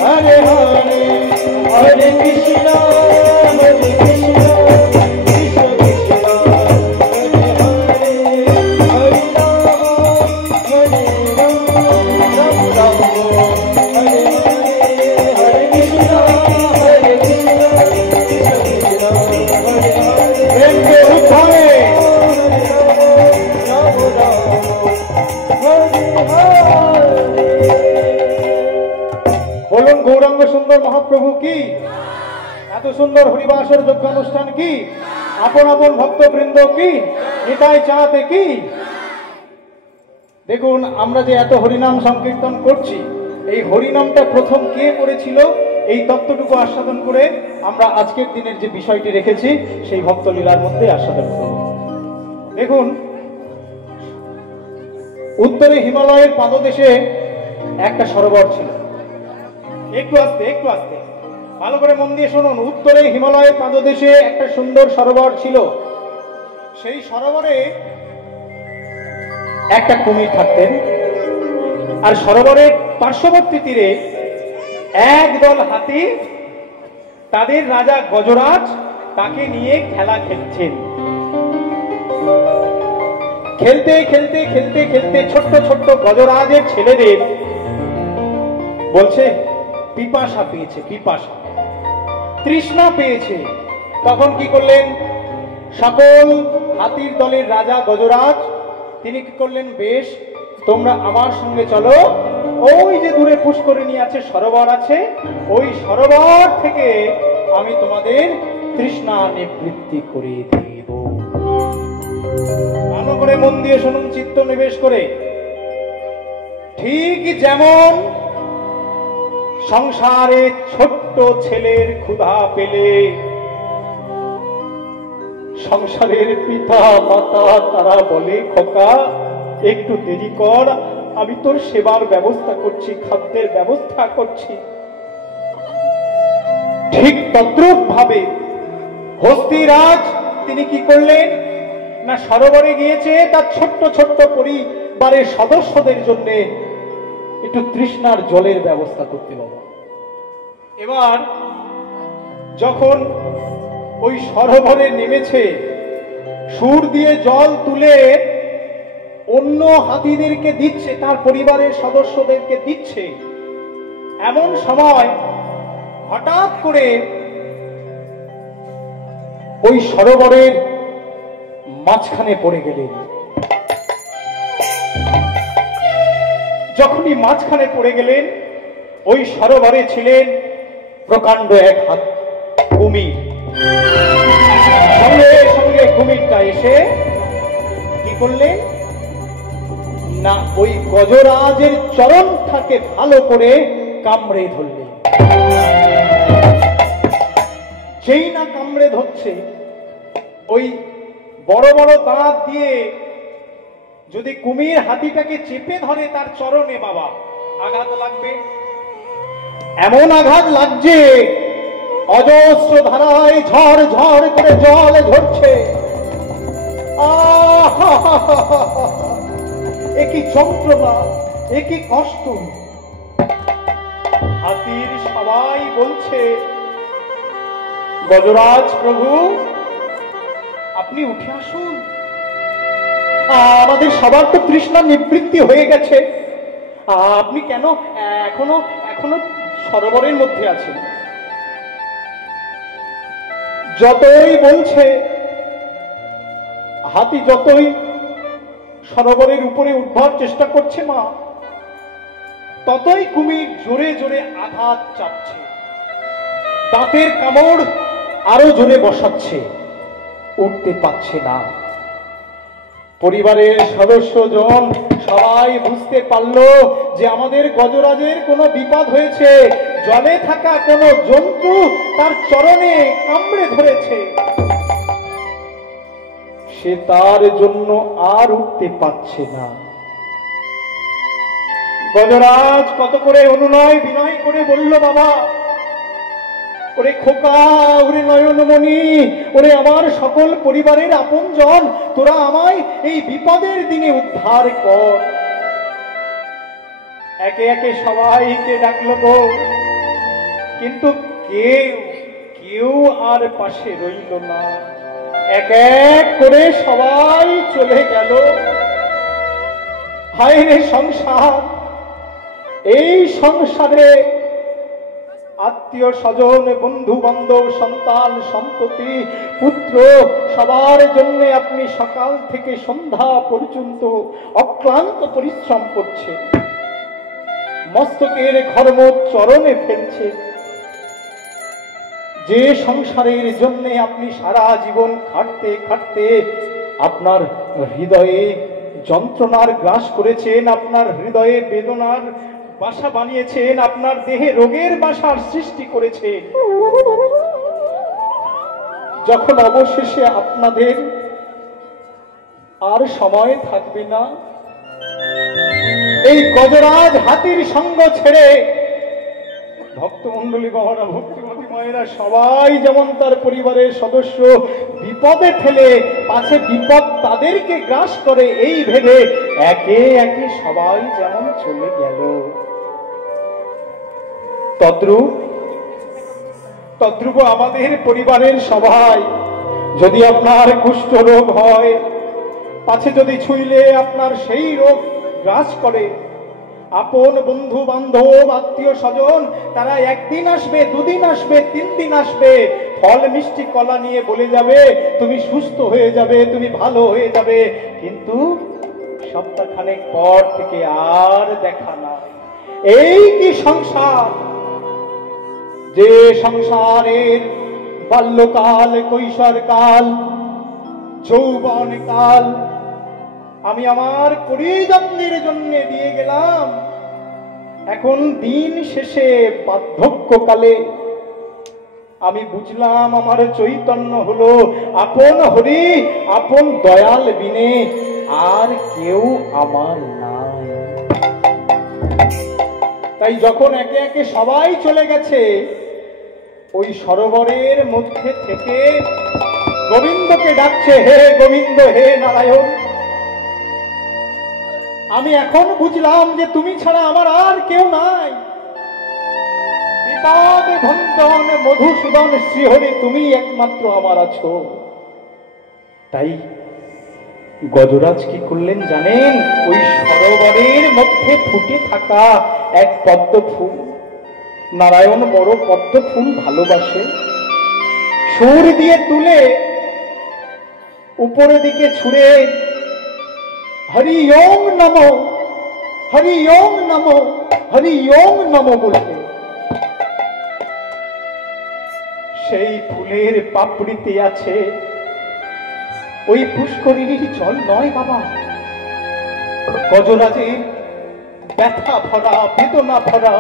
হরে হরে হরে কৃষ্ণ কৃষ্ণ কৃষ্ণ হরে হরে হরে রাম হরে রাম রাম রাম হরে হরে কৃষ্ণ কৃষ্ণ কৃষ্ণ হরে হরে প্রেমকে উদ্ধারে রাম রাম হরে হরে। বলুন গৌরাঙ্গ সুন্দর মহাপ্রভু কি, এত সুন্দর হরিবাসর যজ্ঞানুষ্ঠান কি, আপন আপন ভক্তবৃন্দ কি, নিতাই চাঁদে কি। দেখুন আমরা যে এত হরিনাম সংকীর্তন করছি, এই হরিনামটা প্রথম কে করেছিল এই তত্ত্বটুকু আস্বাদন করে আমরা আজকের দিনের যে বিষয়টি রেখেছি সেই ভক্তলীলার মধ্যে আস্বাদন করব। দেখুন উত্তরে হিমালয়ের পাদদেশে একটা সরোবর ছিল। একটু আস্তে ভালো করে মন দিয়ে শুনুন। উত্তরে হিমালয়ের পাদদেশে একটা সুন্দর সরোবর ছিল। সেই সরোবরে একটা কুমির থাকতেন, আর সরোবরের পার্শ্ববর্তী তীরে একদল হাতি তাদের রাজা গজরাজ তাকে নিয়ে খেলা খেলছেন। খেলতে খেলতে খেলতে খেলতে ছোট্ট ছোট্ট গজরাজের ছেলেদের বলছে পিপাসা পেয়েছে, পিপাসা তৃষ্ণা পেয়েছে। তখন কি করলেন সকল হাতির দলের রাজা গজরাজ, তিনি কি করলেন, বেশ তোমরা আমার সঙ্গে চলো, ওই যে দূরে পুষ্করিণী আছে, সরোবর আছে, ওই সরোবর থেকে আমি তোমাদের তৃষ্ণা নিবৃত্তি করে দিব। ভালো করে মন দিয়ে শুনুন, চিত্ত নিবেশ করে। ঠিক যেমন সংসারে ছোট্ট ছেলের ক্ষুধা পেলে সংসারের পিতা মাতা তারা বলে, খোকা একটু দেরি কর, আমি তোর সেবার ব্যবস্থা করছি, খাদ্যের ব্যবস্থা করছি। ঠিক তদ্রূপ ভাবে হস্তিরাজ তিনি কি করলেন না, সরোবরে গিয়েছে তার ছোট্ট ছোট্ট পরিবারের সদস্যদের জন্য একটু তৃষ্ণার জলের ব্যবস্থা করতে বাবা। এবার যখন ওই সরোবরে নেমেছে, সুর দিয়ে জল তুলে অন্য হাতিদেরকে দিচ্ছে, তার পরিবারের সদস্যদেরকে দিচ্ছে, এমন সময় হঠাৎ করে ওই সরোবরের মাঝখানে পড়ে গেলেন। যখনই মাঝখানে পড়ে গেলেন, ওই সরোবরে ছিলেন প্রকাণ্ড এক হাত কুমির। সঙ্গে সঙ্গে কুমিরটা এসে কি করলেন না, ওই গজরাজের চরণটাকে ভালো করে কামড়ে ধরলেন। যেই না কামড়ে ধরছে, ওই বড় বড় দাঁত দিয়ে যদি কুমির হাতিটাকে চেপে ধরে তার চরণে বাবা, আঘাত লাগবে। এমন আঘাত লাগছে, অজস্র ধারায় ঝড় ঝড় করে জল ঝরছে। একই যন্ত্রণা, একই কষ্ট। হাতির সবাই বলছে, গজরাজ প্রভু আপনি উঠে আসুন, আমাদের সবার তো তৃষ্ণা নিবৃত্তি হয়ে গেছে, আপনি কেন এখনো এখনো সরোবরের মধ্যে আছেন? যতই বলছে, হাতি যতই সরোবরের উপরে উঠবার চেষ্টা করছে, মা ততই কুমির জোরে জোরে আঘাত চাপছে, দাঁতের কামড় আরো জোরে বসাচ্ছে, উঠতে পারছে না। পরিবারের সদস্যজন সবাই বুঝতে পারলো যে আমাদের গজরাজের কোনো বিপদ হয়েছে, জলে থাকা কোনো জন্তু তার চরণে কামড়ে ধরেছে, সে তার জন্য আর উঠতে পারছে না। গজরাজ কত করে অনুনয় বিনয় করে বলল, বাবা, ওরে খোকা, ওরে নয়নমণি, ওরে আমার সকল পরিবারের আপনজন, তোরা আমায় এই বিপদের দিনে উদ্ধার কর। একে একে সবাইকে ডাকলো গো, কিন্তু কেউ আর পাশে রইল না। এক এক করে সবাই চলে গেল। হায় রে সংসার, এই সংসারে আত্মীয় স্বজন, বন্ধু বান্ধব, সন্তান সন্ততি, পুত্র, সবার জন্য আপনি সকাল থেকে সন্ধ্যা পর্যন্ত অক্লান্ত পরিশ্রম করছে, মস্তকের ঘর্ম চরণে ফেলছে। যে সংসারের জন্য আপনি সারা জীবন খাটতে খাটতে আপনার হৃদয়ে যন্ত্রণার গ্রাস করেছেন, আপনার হৃদয়ে বেদনার বাসা বানিয়েছেন, আপনার দেহে রোগের বাসার সৃষ্টি করেছেন, যখন অবশেষে আপনাদের আর সময় থাকবে না, এই গজরাজ হাতির সঙ্গ ছেড়ে ভক্তমণ্ডলী বাবারা, ভক্তিমতী মায়েরা সবাই যেমন তার পরিবারের সদস্য বিপদে ফেলে পাছে বিপদ তাদেরকে গ্রাস করে এই ভেবে একে একে সবাই যেমন চলে গেল, তদ্রূপ আমাদের পরিবারের সবাই, যদি আপনার কুষ্ঠ রোগ হয়, পাছে যদি ছুঁইলে আপনার সেই রোগ গ্রাস করে, আপন বন্ধু বান্ধব আত্মীয় স্বজন তারা একদিন আসবে, দুদিন আসবে, 3 দিন আসবে, ফল মিষ্টি কলা নিয়ে বলে যাবে তুমি সুস্থ হয়ে যাবে, তুমি ভালো হয়ে যাবে, কিন্তু সপ্তাহখানেক পর থেকে আর দেখা নাই। এই কি সংসার, যে সংসারের বাল্যকাল, কৈশোরকাল, যৌবনকাল আমি আমার পরিজনদের জন্য দিয়ে গেলাম, এখন দিন শেষে বার্ধক্যকালে আমি বুঝলাম আমার চৈতন্য হলো আপন হরি, আপন দয়াল বিনে আর কেউ আমার নাই। তাই যখন একে একে সবাই চলে গেছে, ওই সরোবরের মধ্যে থেকে গোবিন্দকে ডাকছে, হে গোবিন্দ, হে নারায়ণ, আমি এখন বুঝলাম যে তুমি ছাড়া আমার আর কেউ নাই। বিপদ ভঞ্জন মধুসূদন শ্রীহরি, তুমি একমাত্র আমার আছো। তাই গজরাজ কি করলেন জানেন? ওই সরোবরের মধ্যে ফুটে থাকা এক পদ্ম ফুল, নারায়ণ বড় পদ্ম ফুল ভালোবাসে, সুর দিয়ে তুলে উপরের দিকে ছুঁড়ে হরি ওম নমো, হরি ওম নমো, হরি ওম নমো বলতে সেই ফুলের পাপড়িতে আছে ওই পুষ্করিণীর জল নয় বাবা, গজরাজের ব্যথা ভরা, বেদনা ভরা,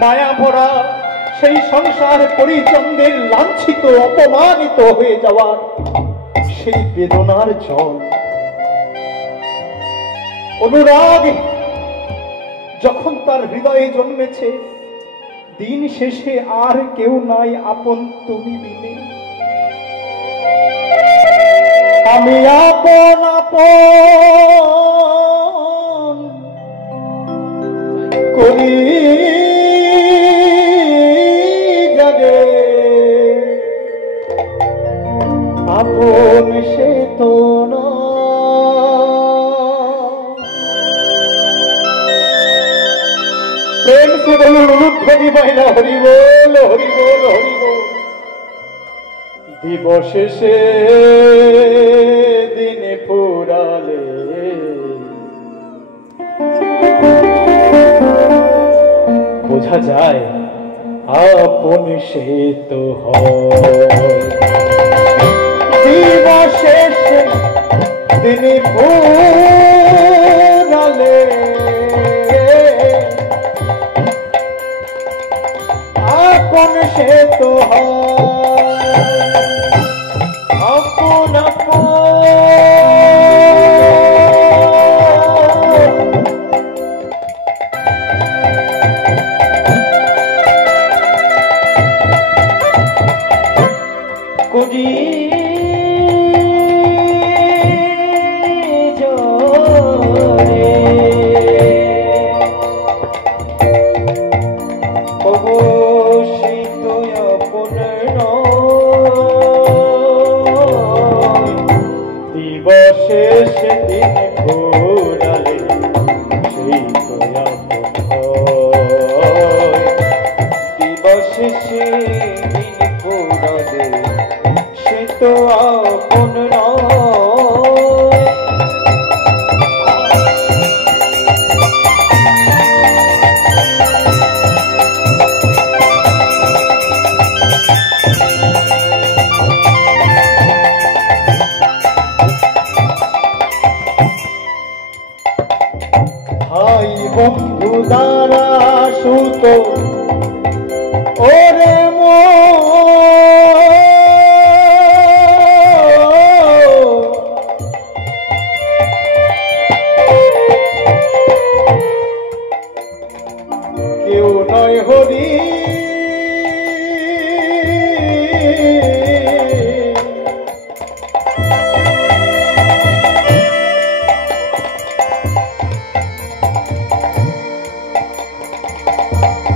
মায়া ভরা সেই সংসার পরিজনদের লাঞ্ছিত অপমানিত হয়ে যাওয়ার সেই বেদনার জল। অনুরাগ যখন তার হৃদয়ে জন্মেছে, দিন শেষে আর কেউ নাই আপন তুমি বিনে, আমি আপন আপন করি জাগে, আপন সে তো না। প্রেম সে বলুন উলুধ্বনি বাইরা, হরি বল, হরি বল, হরি বল। দিবশেষে দিনে ফুরালে বোঝা যায় আপন সে তো দিবশেষ দিনে ফুরালে আপন সে তো আপন আপন করি জোরে অবশিত আপন দিবশেষ দিন ঘোরালে সেই তো আপন দিবশেষ দিন ঘোরালে সে তো আপন ভাই বন্ধু দ্বারা সুত ওরে কেউ নয় হরি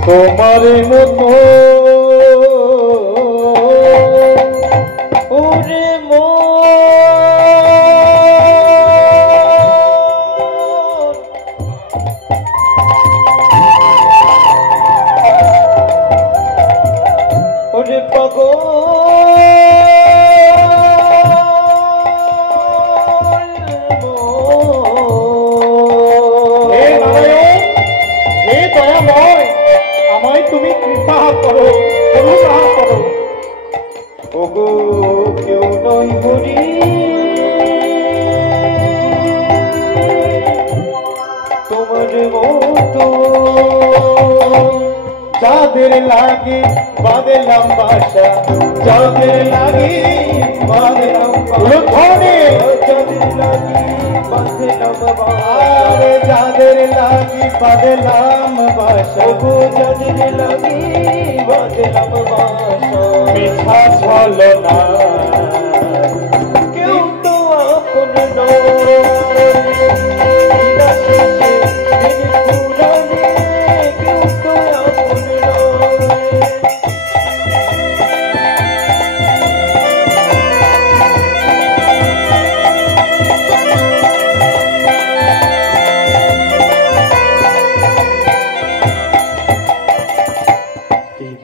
তোমার মতো ওরে ওরে তুমি কৃপা করো করুণা করো ওগো কেউ নয় হরি তোমার মতো যাদের লাগে বাঁধলাম বাসা যাদের লাগে বাঁধলাম ধরে যাদের লাগে বাঁধলাম আর যাদের লাগি বাঁধলাম বাসা গো যাদের লাগি বাঁধলাম বাসা মিঠা ছলো না কেউ তো আপন নয় কেউ তো আপন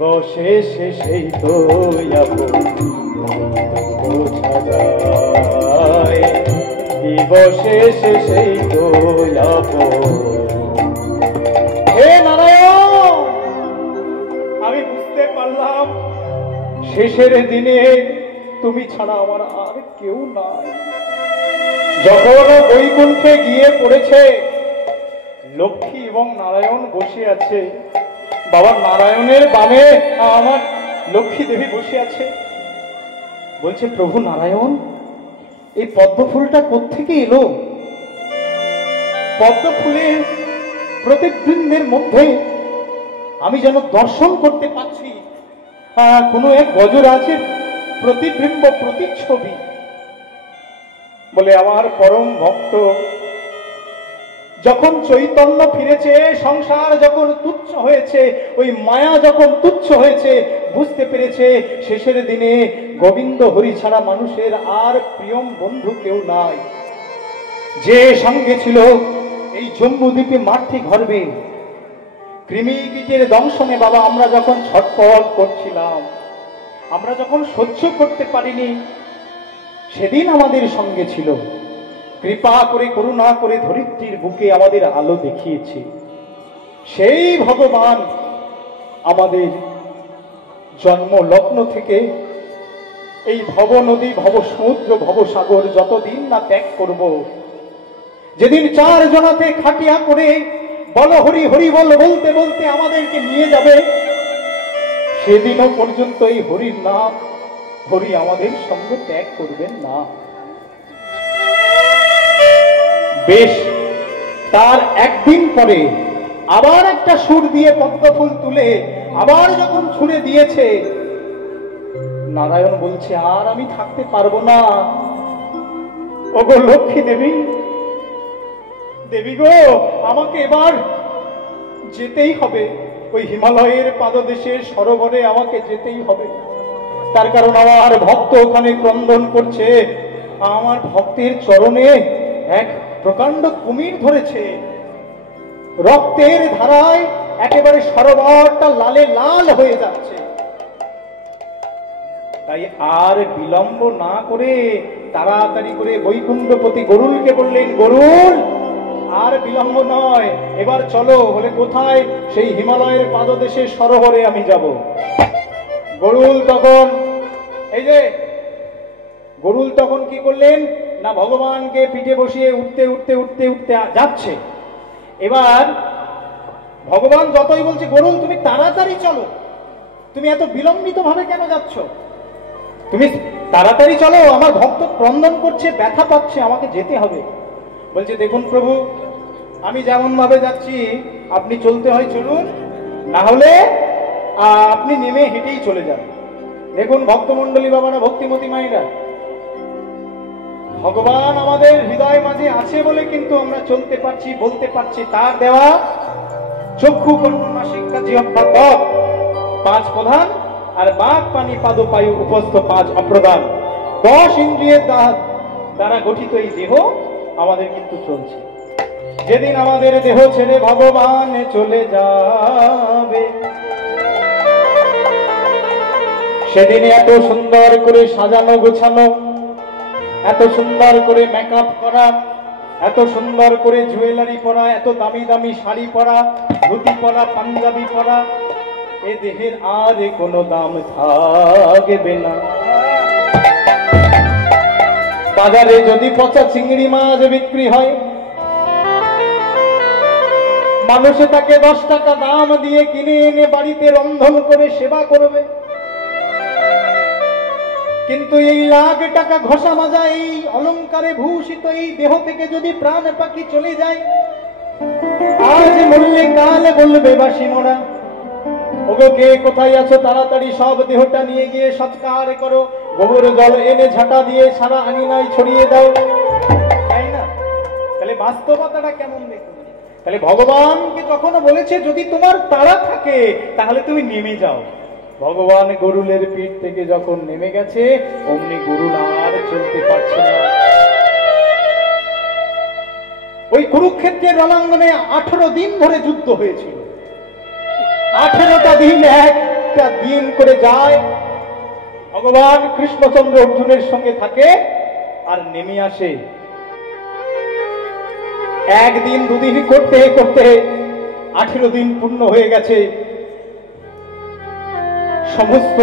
দিবশেষে সেই তো বোঝা যায় দিবশেষে সেই তো হে নারায়ণ আমি বুঝতে পারলাম শেষের দিনে তুমি ছাড়া আমার আর কেউ নাই যখন বৈকুণ্ঠে গিয়ে পড়েছে লক্ষ্মী এবং নারায়ণ বসে আছে বাবা নারায়ণের বামে আমার লক্ষ্মী দেবী বসে আছে বলছে প্রভু নারায়ণ এই পদ্ম ফুলটা কোত্থেকে এলো পদ্ম ফুলের প্রতিবৃন্দের মধ্যে আমি যেন দর্শন করতে পাচ্ছি কোনো এক গজরাজের প্রতিবিম্ব প্রতিচ্ছবি বলে আমার পরম ভক্ত যখন চৈতন্য ফিরেছে সংসার যখন তুচ্ছ হয়েছে ওই মায়া যখন তুচ্ছ হয়েছে বুঝতে পেরেছে শেষের দিনে গোবিন্দ হরি ছাড়া মানুষের আর প্রিয়ম বন্ধু কেউ নাই যে সঙ্গে ছিল এই জম্বুদ্বীপে মাতৃ গর্ভে কৃমি কীটের দংশনে বাবা আমরা যখন ছটফট করছিলাম আমরা যখন সহ্য করতে পারিনি সেদিন আমাদের সঙ্গে ছিল কৃপা করে করুণা করে ধরিত্রীর বুকে আমাদের আলো দেখিয়েছে সেই ভগবান আমাদের জন্ম লগ্ন থেকে এই ভব নদী, ভব সমুদ্র, ভবসাগর যতদিন না ত্যাগ করব, যেদিন 4 জনাতে খাটিয়া করে বল হরি হরি বল বলতে বলতে আমাদেরকে নিয়ে যাবে, সেদিনও পর্যন্ত এই হরির নাম, হরি আমাদের সঙ্গ ত্যাগ করবেন না। বেশ, তার একদিন পরে আবার একটা সুর দিয়ে পদ্মফুল তুলে আবার যখন ছুঁড়ে দিয়েছে, নারায়ণ বলছে আর আমি থাকতে পারবো না। ওগো লক্ষ্মী দেবী, দেবী গো, আমাকে এবার যেতেই হবে, ওই হিমালয়ের পাদদেশের সরোবরে আমাকে যেতেই হবে। তার কারণ আমার ভক্ত ওখানে ক্রন্দন করছে, আমার ভক্তের চরণে এক প্রকাণ্ড কুমির ধরেছে, রক্তের ধারায় একেবারে সরোবরটা লালে লাল হয়ে যাচ্ছে। তাই আর বিলম্ব না করে তাড়াতাড়ি করে বৈকুণ্ঠপতি গরুলকে বললেন, গরুল আর বিলম্ব নয়, এবার চলো। বলে কোথায়? সেই হিমালয়ের পাদদেশের সরোবরে আমি যাব। গরুল তখন এই যে গরুল তখন কি করলেন না, ভগবানকে পিঠে বসিয়ে উঠতে উঠতে উঠতে উঠতে যাচ্ছে। এবার ভগবান যতই বলছে, গরুল তুমি তাড়াতাড়ি চলো, তুমি এত বিলম্বিত ভাবে কেন যাচ্ছ, তুমি তাড়াতাড়ি চলো, আমার ভক্ত ক্রন্দন করছে, ব্যথা পাচ্ছে, আমাকে যেতে হবে। বলছে দেখুন প্রভু, আমি যেমন ভাবে যাচ্ছি আপনি চলতে হয় চলুন, না হলে আপনি নেমে হেঁটেই চলে যান। দেখুন ভক্তমণ্ডলী বাবারা, ভক্তিমতী মায়েরা, ভগবান আমাদের হৃদয় মাঝে আছে বলে কিন্তু আমরা চলতে পারছি, বলতে পারছি। তার দেওয়া চক্ষু, কর্ণ, নাসিকা, জিহ্বা, ত্বক 5 প্রধান, আর বাক, পানি, পাদ, পায়ু, উপস্থ 5 অপ্রধান, 10 ইন্দ্রিয়ের দ্বারা গঠিত এই দেহ আমাদের কিন্তু চলছে। যেদিন আমাদের দেহ ছেড়ে ভগবান চলে যাবে, সেদিন এত সুন্দর করে সাজানো গোছানো, এত সুন্দর করে মেকআপ করা, এত সুন্দর করে জুয়েলারি পরা, এত দামি দামি শাড়ি পরা, ধুতি পরা, পাঞ্জাবি পরা, এ দেহের আর কোনো দাম থাকবে না। বাজারে যদি পচা চিংড়ি মাছ বিক্রি হয়, মানুষে তাকে 10 টাকা দাম দিয়ে কিনে এনে বাড়িতে রন্ধন করে সেবা করবে। কিন্তু এই লাখ টাকা ঘষা মাজা, এই অলংকারে ভূষিত এই দেহ থেকে যদি প্রাণ পাখি চলে যায়, আজ মরলে কাল বলবে বাসি মরা। ওগো কে কোথায় আছো, তাড়াতাড়ি সব দেহটা নিয়ে গিয়ে সৎকার করো, গোবর জল এনে ঝাঁটা দিয়ে সারা আঙিনায় ছড়িয়ে দাও, তাই না? তাহলে বাস্তবতাটা কেমন দেখুন। তাহলে ভগবানকে তখন বলেছে যদি তোমার তাড়া থাকে তাহলে তুমি নেমে যাও। ভগবান গরুলের পিঠ থেকে যখন নেমে গেছে, অমনি গরুল আর চলতে পারছে না। ওই কুরুক্ষেত্রের রণাঙ্গনে 18 দিন ধরে যুদ্ধ হয়েছিল। 18টা দিন একটা দিন করে যায়, ভগবান কৃষ্ণচন্দ্র অর্জুনের সঙ্গে থাকে আর নেমে আসে। একদিন দুদিন করতে করতে 18 দিন পূর্ণ হয়ে গেছে। সমস্ত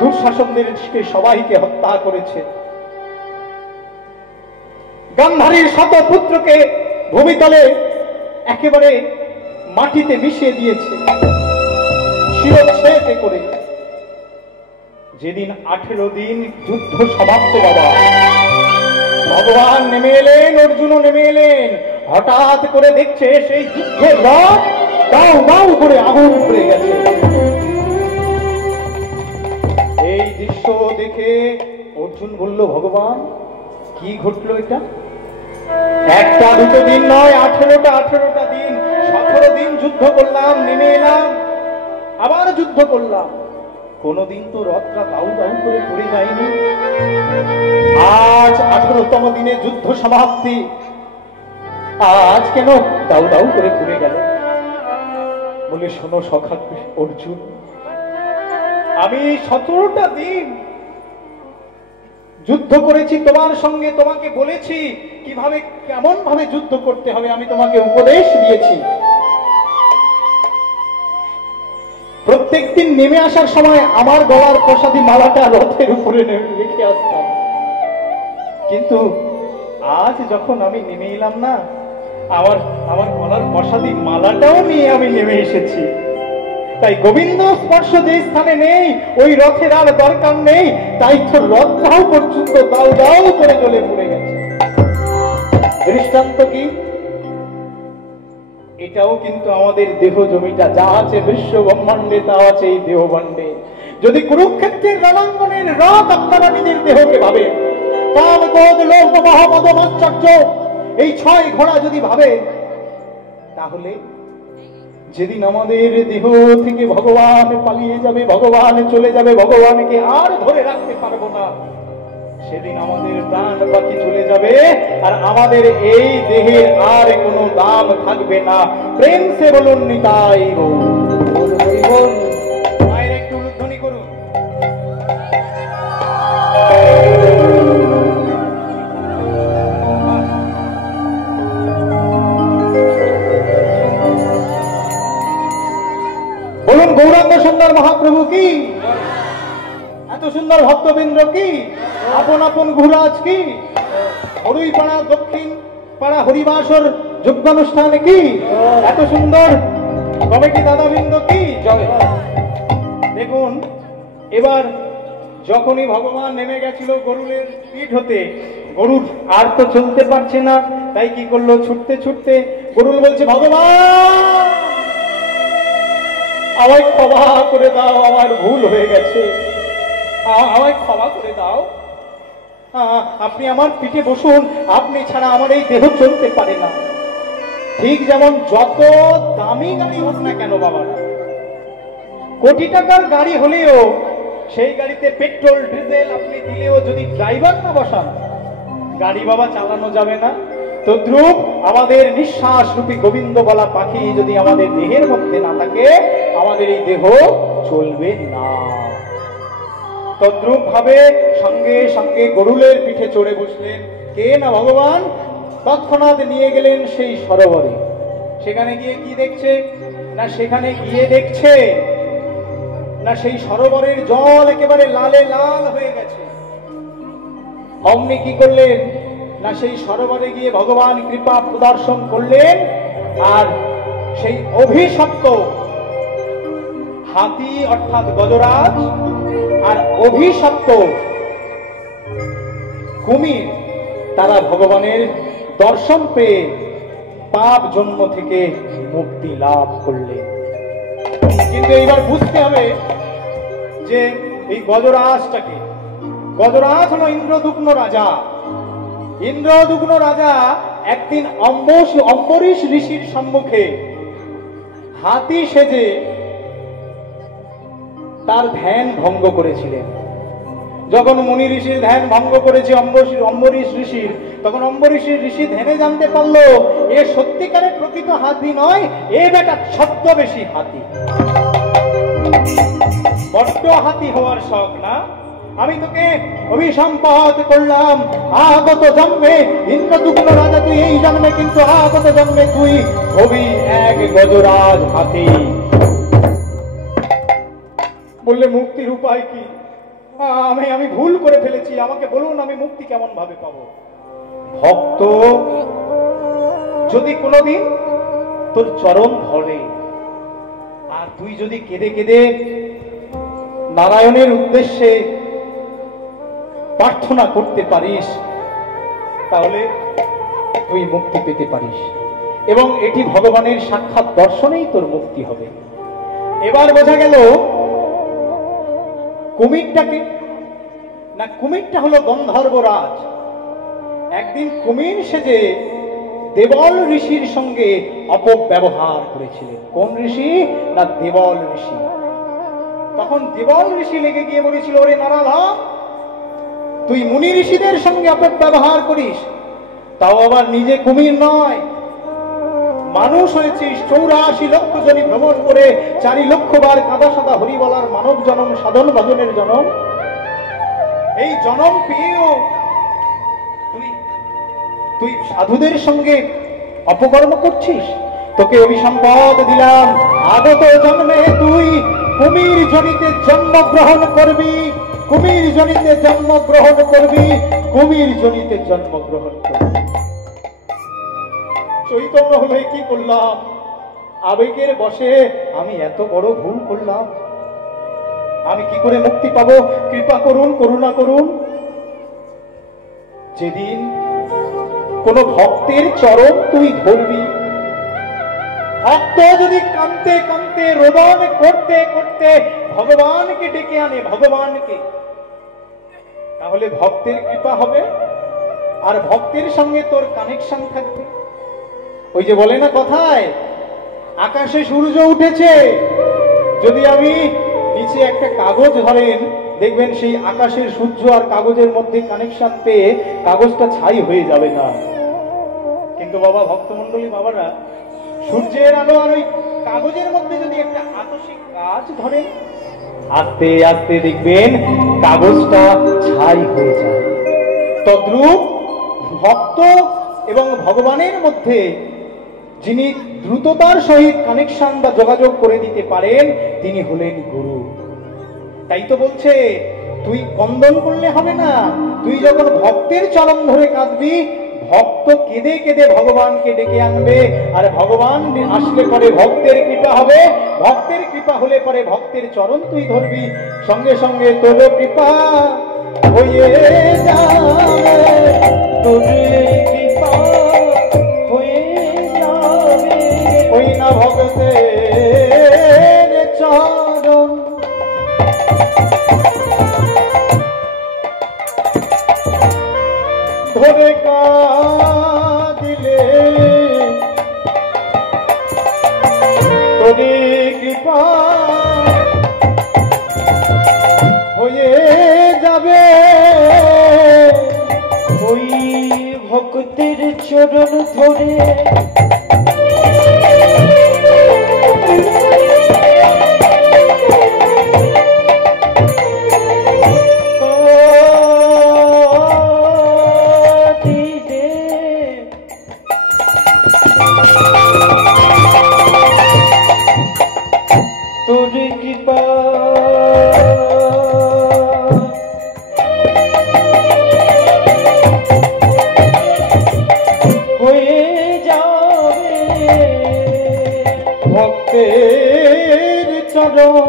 দুঃশাসনদেরকে সবাইকে হত্যা করেছে। গান্ধারীর শত পুত্রকে ভূমিতলে একেবারে মাটিতে মিশিয়ে দিয়েছে শিরচ্ছেদ করে। যেদিন 18 দিন যুদ্ধ সমাপ্ত, বাবা ভগবান নেমে এলেন, অর্জুনও নেমে এলেন। হঠাৎ করে দেখছে সেই যুদ্ধের রথ দাউ দাউ করে আগুন পড়ে গেছে। এই দৃশ্য দেখে অর্জুন বলল, ভগবান কি ঘটলো এটা? একটা দুটো দিন নয়, 18টা দিন, 17 দিন যুদ্ধ করলাম, নেমে এলাম, আবার যুদ্ধ করলাম, কোনদিন তো রথটা দাউ দাউ করে পড়ে যায়নি। আজ 18তম দিনে যুদ্ধ সমাপ্তি, আজ কেন দাউ দাউ করে পড়ে গেল? বলে শোনো সখা অর্জুন, আমি 17টা দিন যুদ্ধ করেছি তোমার সঙ্গে, তোমাকে বলেছি কিভাবে কেমন ভাবে যুদ্ধ করতে হবে, আমি তোমাকে উপদেশ দিয়েছি। প্রত্যেকদিন নেমে আসার সময় আমার গলার প্রসাদী মালাটা রথের উপরে রেখে আসতাম। কিন্তু আজ যখন আমি নেমে এলাম না, আমার গলার প্রসাদী মালাটাও নিয়ে আমি নেমে এসেছি। তাই গোবিন্দ স্পর্শ যে স্থানে নেই, ওই রথের আর দরকার নেই। তাই তো রথটাও পর্যন্ত দাও দাও করে জ্বলে পড়ে গেছে। দৃষ্টান্ত কি? এটাও কিন্তু আমাদের দেহ জমিটা যা আছে বিশ্ব ব্রহ্মাণ্ডে, তা আছে এই দেহভাণ্ডে। যদি কুরুক্ষেত্রের রণাঙ্গনের রথ আপনারা নিজের দেহকে ভাবেন, কাম ক্রোধ লোভ মোহ মদ মাৎসর্য, এই 6 ঘোড়া যদি ভাবে, তাহলে যেদিন আমাদের দেহ থেকে ভগবান পালিয়ে যাবে, ভগবান চলে যাবে, ভগবানকে আর ধরে রাখতে পারবো না, সেদিন আমাদের প্রাণ বাকি চলে যাবে, আর আমাদের এই দেহের আর কোনো দাম থাকবে না। প্রেম সে বলুন নিতাই গৌর। মায়ের একটু উলুধ্বনি করুন। বলুন গৌরাঙ্গ সুন্দর মহাপ্রভু কি, এত সুন্দর ভক্তবৃন্দ কি, আপন আপন গুহরাজ কি, হরুই পাড়া দক্ষিণ পাড়া হরিবাসর যজ্ঞানুষ্ঠান কি, এত সুন্দর কমিটি দাদাবৃন্দ কি। দেখুন, এবার যখনই ভগবান নেমে গেছিল গরুরের পিঠ হতে, গরুর আর তো চলতে পারছে না, তাই কি করলো, ছুটতে ছুটতে গরুর বলছে, ভগবান আমায় ক্ষমা করে দাও, আমার ভুল হয়ে গেছে, আমায় ক্ষমা করে দাও, আপনি আমার পিঠে বসুন, আপনি ছাড়া আমার এই দেহ চলতে পারে না। ঠিক যেমন যত দামি গাড়ি হোক না কেন বাবা, কোটি টাকার গাড়ি হলেও সেই গাড়িতে পেট্রোল ডিজেল আপনি দিলেও যদি ড্রাইভার না বসান, গাড়ি বাবা চালানো যাবে না। তদ্রূপ আমাদের নিঃশ্বাস রূপী গোবিন্দ বলা পাখি যদি আমাদের দেহের মধ্যে না থাকে, আমাদের এই দেহ চলবে না। তদ্রূপ ভাবে সঙ্গে সঙ্গে গরুলের পিঠে চড়ে বসলেন কে না ভগবান। তৎক্ষণাৎ নিয়ে গেলেন সেই সরোবরে। সেখানে গিয়ে কি দেখছে না, সেখানে গিয়ে দেখছে না সেই সরোবরের জল একেবারে লালে লাল হয়ে গেছে। অমনি কি করলেন না, সেই সরোবরে গিয়ে ভগবান কৃপা প্রদর্শন করলেন, আর সেই অভিশপ্ত হাতি অর্থাৎ গজরাজ আর অভিশপ্ত কুমির, তারা ভগবানের দর্শন পেয়ে পাপ জন্ম থেকে মুক্তি লাভ করলেন। কিন্তু এইবার বুঝতে হবে যে এই গজরাজটাকে, গজরাজ হলো ইন্দ্রদুগ্ন রাজা। ইন্দ্রদুগ্ন রাজা একদিন অম্বরীশ ঋষির সম্মুখে হাতি সেজে তার ধ্যান ভঙ্গ করেছিলেন। যখন মুনি ঋষির ধ্যান ভঙ্গ করেছে অম্বরীশ ঋষির, তখন অম্বরীশ ঋষি ধ্যানে জানতে পারলো এ সত্যিকারের প্রকৃত হাতি নয়, এ বেটা ছদ্মবেশী হাতি। বড্ড হাতি হওয়ার শখ না, আমি তোকে অভিসম্পাত করলাম, আগত জন্মে ইন্দ্রদুগ্ন রাজা তুই, এই জন্মে কিন্তু আগত জন্মে তুই হবি এক গজরাজ হাতি। বললে মুক্তির উপায় কি? আমি ভুল করে ফেলেছি, আমাকে বলুন আমি মুক্তি কেমন ভাবে পাবো? ভক্ত যদি কোনোদিন তোর চরণ ধরে, আর তুই যদি কেঁদে কেঁদে নারায়ণের উদ্দেশ্যে প্রার্থনা করতে পারিস, তাহলে তুই মুক্তি পেতে পারিস, এবং এটি ভগবানের সাক্ষাৎ দর্শনেই তোর মুক্তি হবে। এবার বোঝা গেল কুমিরটাকে না, কুমিরটা হলো গন্ধর্বরাজ। একদিন কুমির সেজে দেবল ঋষির সঙ্গে অপব্যবহার করেছিলেন। কোন ঋষি না, দেবল ঋষি। তখন দেবল ঋষি লেগে গিয়ে বলেছিল, ওরে নারাধম, তুই মুনি ঋষিদের সঙ্গে অপব্যবহার করিস, তাও আবার নিজে কুমির নয়, মানুষ হয়েছিস। 84 লক্ষ জনি ভ্রমণ করে 4 লক্ষ বার কাদা সাদা হরি বলার মানব জনম, সাধন ভজনের জনম, এই জনম পেয়েও তুই সাধুদের সঙ্গে অপকর্ম করছিস। তোকে অভিসম্পাদ দিলাম, আগত জন্মে তুই কুমির জনিতে জন্মগ্রহণ করবি, কুমির জনিতে জন্মগ্রহণ করবি, কুমির জনিতে জন্মগ্রহণ করবি। চৈতন্য হলে কি করলাম? আবেগের বশে আমি এত বড় ভুল করলাম। আমি কি করে মুক্তি পাবো? কৃপা করুন, করুণা করুন। যেদিন কোন ভক্তের চরণ তুই ধরবি, ভক্ত যদি কাঁদতে কাঁদতে রোদন করতে করতে ভগবানকে ডেকে আনে, ভগবানকে, তাহলে ভক্তের কৃপা হবে আর ভক্তের সঙ্গে তোর কানেকশন থাকবে। ওই যে বলে না কথায়, আকাশে সূর্য উঠেছে, যদি আমি নিচে একটা কাগজ ধরেন, দেখবেন সেই আকাশের সূর্য আর কাগজের মধ্যে কানেকশন পেয়ে কাগজটা ছাই হয়ে যাবে না। কিন্তু বাবা, ভক্তমন্ডলী বাবারা, সূর্যের আলো আর ওই কাগজের মধ্যে যদি একটা আকস্মিক কাজ ধরেন, আস্তে আস্তে দেখবেন কাগজটা ছাই হয়ে যায়। তদ্রূপ ভক্ত এবং ভগবানের মধ্যে যিনি দ্রুততার সহিত কানেকশন বা যোগাযোগ করে দিতে পারেন, তিনি হলেন গুরু। তাই তো বলছে, তুই কন্দন করলে হবে না, তুই যখন ভক্তের চরণ ধরে কাঁদবি, ভক্ত কেঁদে কেঁদে ভগবানকে ডেকে আনবে, আর ভগবান আসলে পরে ভক্তের কৃপা হবে, ভক্তের কৃপা হলে পরে ভক্তের চরণ তুই ধরবি, সঙ্গে সঙ্গে তোর কৃপা হয়ে যাবে, তোর কৃপা হয়ে যাবে, ওই না ভক্তের চরণ। ধরে কাঁদিলে তোরে কৃপা হয়ে যাবে, ওই ভক্তের চরণ ধরে তোর কৃপা হয়ে যাবে, ভক্তের চরণ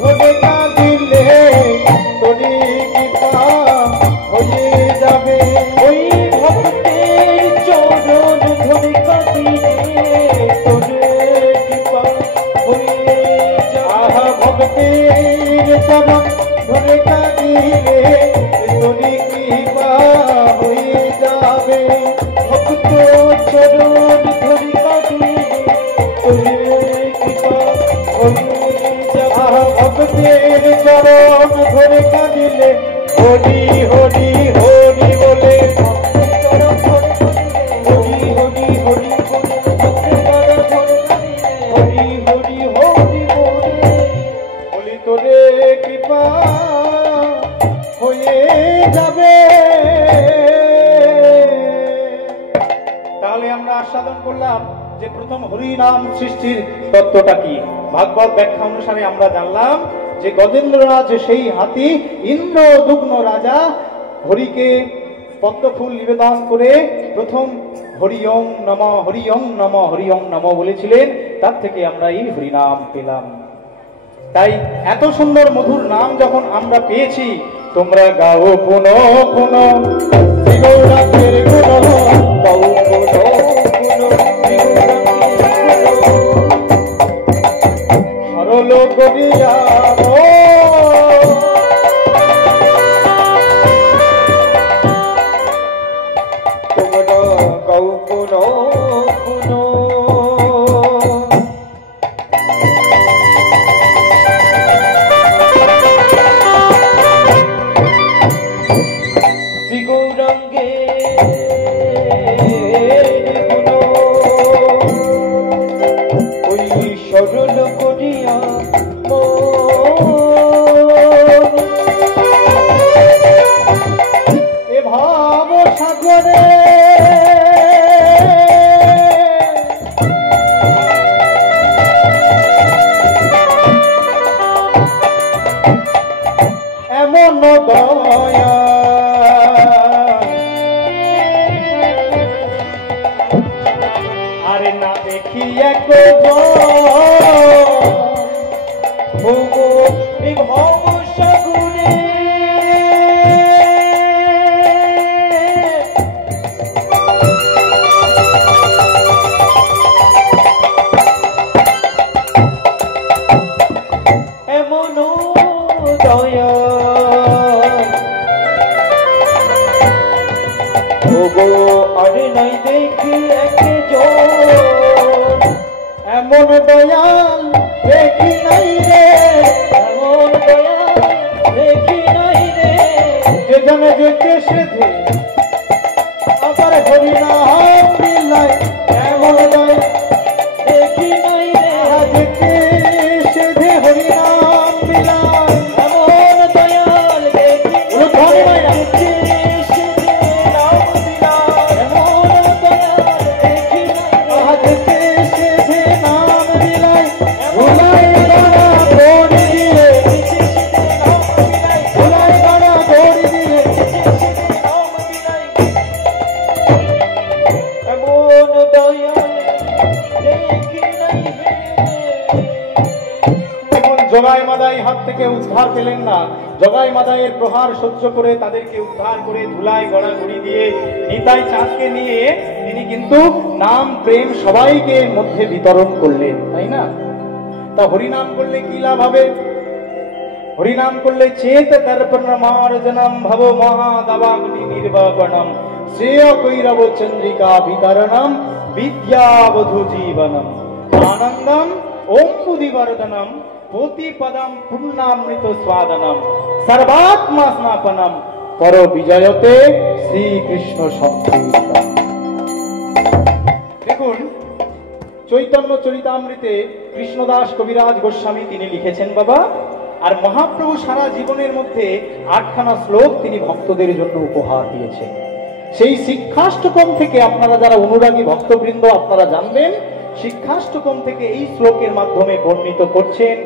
ধরে কাঁদিলে তোরে কৃপা হয়ে যাবে, ওই ভক্তের চরণ ধরে কাঁদিলে তোর কৃপা হয়ে যাবে। আহা ভক্তের চরণ ধরে কাঁদিলে তোরে কৃপা হয়ে যাবে, ভক্ত চরণ ধরে কাঁদিলে তোর কৃপা হয়ে যাবে। আহা ভক্তের চরণ ধরে কাঁদিলে হরি হরি হরি বলে, চরণ ধরে কাঁদিলে হরি হরি হরি বলে, ভক্তের চরণ ধরে কাঁদিলে হরি হরি হরি বলে, বলি তোরে কৃপা হয়ে যাবে। তাহলে আমরা আস্বাদন করলাম যে প্রথম হরি নাম সৃষ্টির তত্ত্বটা কি। ভাগবত ব্যাখ্যা অনুসারে আমরা জানলাম যে গজেন্দ্ররাজ সেই হাতি, ইন্দ্র দুগ্ন রাজা হরিকে পদ্মফুল নিবেদন করে প্রথম হরি ওং নমঃ হরি ওং নমঃ হরি ওং নমঃ বলেছিলেন, তার থেকে আমরা এই হরিনাম পেলাম। তাই এত সুন্দর মধুর নাম যখন আমরা পেয়েছি, তোমরা গাও পুনঃ পুনঃ শ্রী গৌরাঙ্গের গুণ, গাও পুনঃ পুনঃ শ্রী গৌরাঙ্গের গুণ, সরল করিয়া তোমরা গাও পুনঃ পুনঃ। শ্রী গৌরাঙ্গের গুণ ওই সরল করিয়া এ ভাব সাগরে দয়া আরে না দেখি এক ভব সাগরে এমন দয়া ওগো আরে নাই দেখি একজন এমন দয়াল দেখি নাই রে এমন দয়া দেখি নাই রে যে জনে যেতে সেধে আবার হরি নাম বিলাই এমন দয়া দেখি নাই রে যেতে সেধে হরি নাম বিলাই এমন দয়াল দেখি বলো ধনী মাইরা দেখি সেদিন নাম দিলাম এমন দয়াল দেখি নাই রে যেতে সেধে নাম বিলাই ভুলাই গড়া দৌড় দিয়ে ভুলাই গড়া দৌড় দিয়ে দেখুন জগাই মাদাই হাত থেকে উদ্ধার পেলেন না। জগাই মাদাইয়ের প্রহার সহ্য করে তাদেরকে উদ্ধার করে ধুলায় গড়াগড়ি দিয়ে নিতাই চাঁদকে নিয়ে তিনি কিন্তু নাম প্রেম সবাইকে মধ্যে বিতরণ করলেন, তাই না? তা হরিনাম করলে কি লাভ হবে? হরিনাম করলে চেত দর্পণ মার্জনম ভব মহাদাবাগ্নি নির্বাপনম শ্রেয় কৈরব চন্দ্রিকা বিতরণম বিদ্যাবধূ জীবনম আনন্দম ওম্বুদিবর্ধনম প্রতিপদম পূর্ণামৃত স্বাদনম সর্বাত্মা স্নাপনম পর বিজয়তে শ্রীকৃষ্ণ সংকীর্তন। দেখুন চৈতন্য চরিতামৃতে কৃষ্ণদাস কবিরাজ গোস্বামী তিনি লিখেছেন বাবা, আর মহাপ্রভু সারা জীবনের মধ্যে 8খানা শ্লোক তিনি ভক্তদের জন্য উপহার দিয়েছেন। সেই শিক্ষাষ্টকম থেকে আপনারা যারা অনুরাগী ভক্তবৃন্দ আপনারা জানবেন, শিক্ষাষ্টকম থেকে এই শ্লোকের মাধ্যমে বর্ণিত করছেন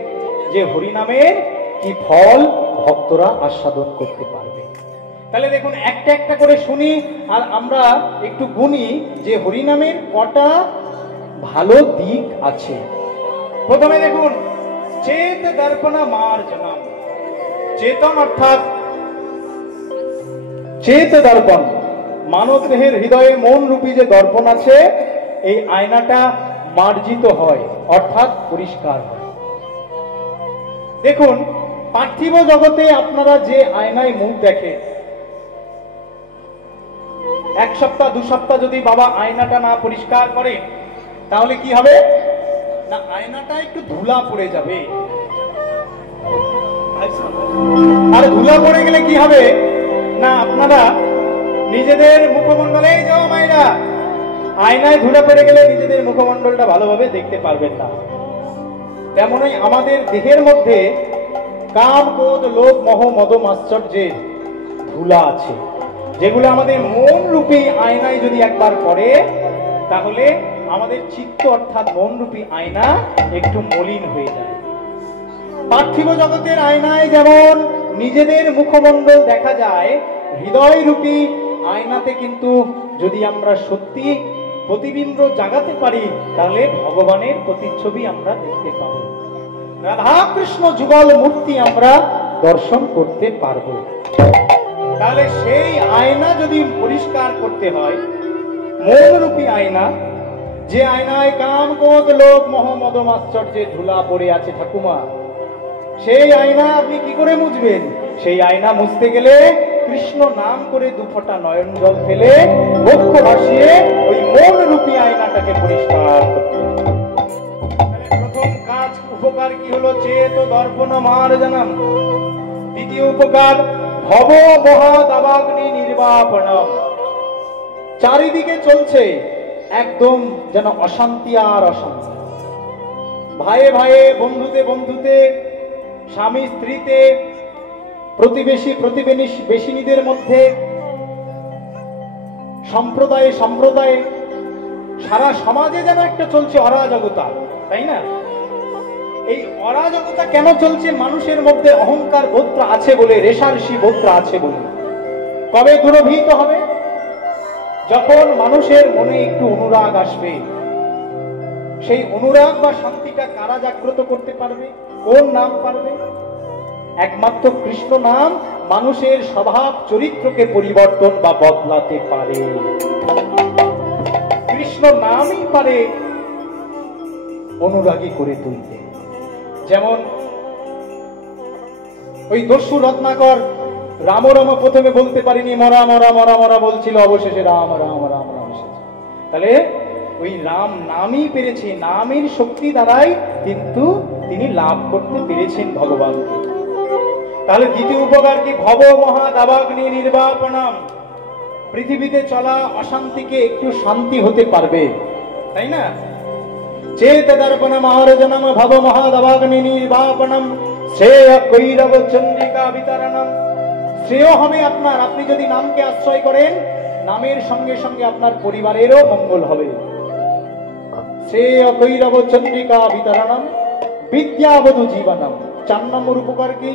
যে হরিনামের কি ফল ভক্তরা আস্বাদন করতে পারবে। তাহলে দেখুন একটা একটা করে শুনি আর আমরা একটু গুনি যে হরিনামের কটা ভালো দিক আছে। প্রথমে দেখুন চেত দর্পণা মার্জনম, চেতন অর্থাৎ চেত দর্পণ, মানব দেহের হৃদয়ে মন রূপী যে দর্পণ আছে এই আয়নাটা মার্জিত হয় অর্থাৎ পরিষ্কার হয়। দেখুন পার্থিব জগতে আপনারা যে আয়নায় মুখ দেখে, এক সপ্তাহ 2 সপ্তাহ যদি বাবা আয়নাটা না পরিষ্কার করে তাহলে কি হবে না, আয়নাটা একটু ধুলা পড়ে যাবে। আর ধুলা পড়ে গেলে কি হবে না, আপনারা নিজেদের মুখমণ্ডলে যাও মায়েরা, আয়নায় ধুলা পড়ে গেলে নিজেদের মুখমণ্ডলটা ভালোভাবে দেখতে পারবেন না। তেমনই আমাদের দেহের মধ্যে কাম ক্রোধ লোভ মোহ মদ মাশ্চর্যের ধুলা আছে, যেগুলো আমাদের মন রূপী আয়নায় যদি একবার পড়ে তাহলে আমাদের চিত্ত অর্থাৎ মন রূপী আয়না একটু মলিন হয়ে যায়। পার্থিব জগতের আয়নায় যেমন নিজেদের মুখমণ্ডল দেখা যায়, হৃদয় রূপী আয়নাতে কিন্তু যদি আমরা সত্যি প্রতিবিম্ব জাগাতে পারি তাহলে ভগবানের প্রতিচ্ছবি আমরা দেখতে পাব, রাধা কৃষ্ণ যুগল মূর্তি আমরা দর্শন করতে পারবো। তাহলে সেই আয়না যদি পরিষ্কার করতে হয়, মন রূপী আয়না, যে আয়নায় কাম ক্রোধ লোভ মোহ মদ মাশ্চর্যে ধুলা পড়ে আছে ঠাকুমা, সেই আয়না আপনি কি করে মুছবেন? সেই আয়না মুছতে গেলে কৃষ্ণ নাম করে 2 ফোঁটা নয়ন জল ফেলে বক্ষ ভাসিয়ে ওই মন রূপী আয়নাটাকে পরিষ্কার করতে হবে। প্রথম কাজ উপকার কি হলো? চেত দর্পণ মার্জনম। দ্বিতীয় উপকার ভব মহাদাবাগ্নি নির্বাপনম। চারিদিকে চলছে একদম যেন অশান্তি আর অশান্তি, ভাইয়ে ভাইয়ে, বন্ধুতে বন্ধুতে, স্বামী স্ত্রীতে, প্রতিবেশী প্রতিবেশিনীদের মধ্যে, সম্প্রদায়ে সম্প্রদায়ে, সারা সমাজে যেন একটা চলছে অরাজকতা, তাই না? এই অরাজকতা কেন চলছে? মানুষের মধ্যে অহংকার বোধটা আছে বলে, রেশারেশি বোধটা আছে বলে। কবে দূরভূত হবে? যখন মানুষের মনে একটু অনুরাগ আসবে। সেই অনুরাগ বা শান্তিটা কারা জাগ্রত করতে পারবে? কোন নাম পারবে? একমাত্র কৃষ্ণ নাম মানুষের স্বভাব চরিত্রকে পরিবর্তন বা বদলাতে পারে। কৃষ্ণ নামই পারে অনুরাগী করে তুলতে। যেমন ওই দস্যু রত্নাকর রাম রাম প্রথমে বলতে পারিনি, মরা মরা মরা মরা বলছিল, অবশেষে রাম রাম রাম রাম এসেছে। তাহলে ওই রাম নামই পেরেছে, নামের শক্তি দ্বারাই কিন্তু তিনি লাভ করতে পেরেছেন ভগবানকে। তাহলে দ্বিতীয় উপকার কি? ভব মহা দাবাগ্নি নির্বাপনম। পৃথিবীতে চলা অশান্তিকে একটু শান্তি হতে পারবে, তাই না? চেত দর্পণম আরজনম ভব মহা দাবাগ্নি নির্বাপনম শ্রেয় কৈরব চন্দ্রিকা বিতরণম। শ্রেয় হবে আপনার, আপনি যদি নামকে আশ্রয় করেন, নামের সঙ্গে সঙ্গে আপনার পরিবারেরও মঙ্গল হবে। শ্রেয় কৈরব চন্দ্রিকা বিতরণম বিদ্যাবধূ জীবনম। 4 নম্বর উপকার কি?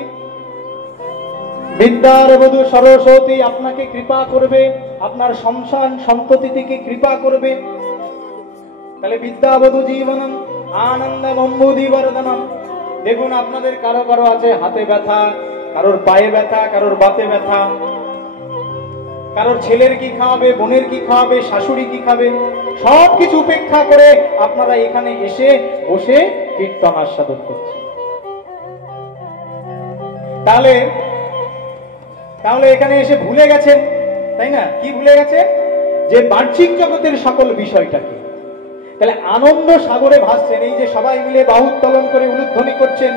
বিদ্যার বধূ সরস্বতী আপনাকে কৃপা করবে, আপনার সন্তান সন্ততি থেকে কৃপা করবে। তাহলে বিদ্যাবধূ জীবনম আনন্দ মম্বুধি বর্ধনম। দেখুন আপনাদের কারো কারো আছে হাতে ব্যথা, কারোর পায়ে ব্যথা, কারোর বাতে ব্যথা, কারোর ছেলের কি খাওয়াবে, বোনের কি খাওয়াবে, শাশুড়ি কি খাবে, সবকিছু উপেক্ষা করে আপনারা এখানে এসে বসে কীর্তন আস্বাদন করছেন। তাহলে এখানে এসে ভুলে গেছেন, তাই না? কি ভুলে গেছেন? যে বাহ্যিক জগতের সকল বিষয়টাকে। তাহলে আনন্দ সাগরে ভাসছেন, এই যে সবাই মিলে বাহু উত্তোলন করে উলুধ্বনি করছেন,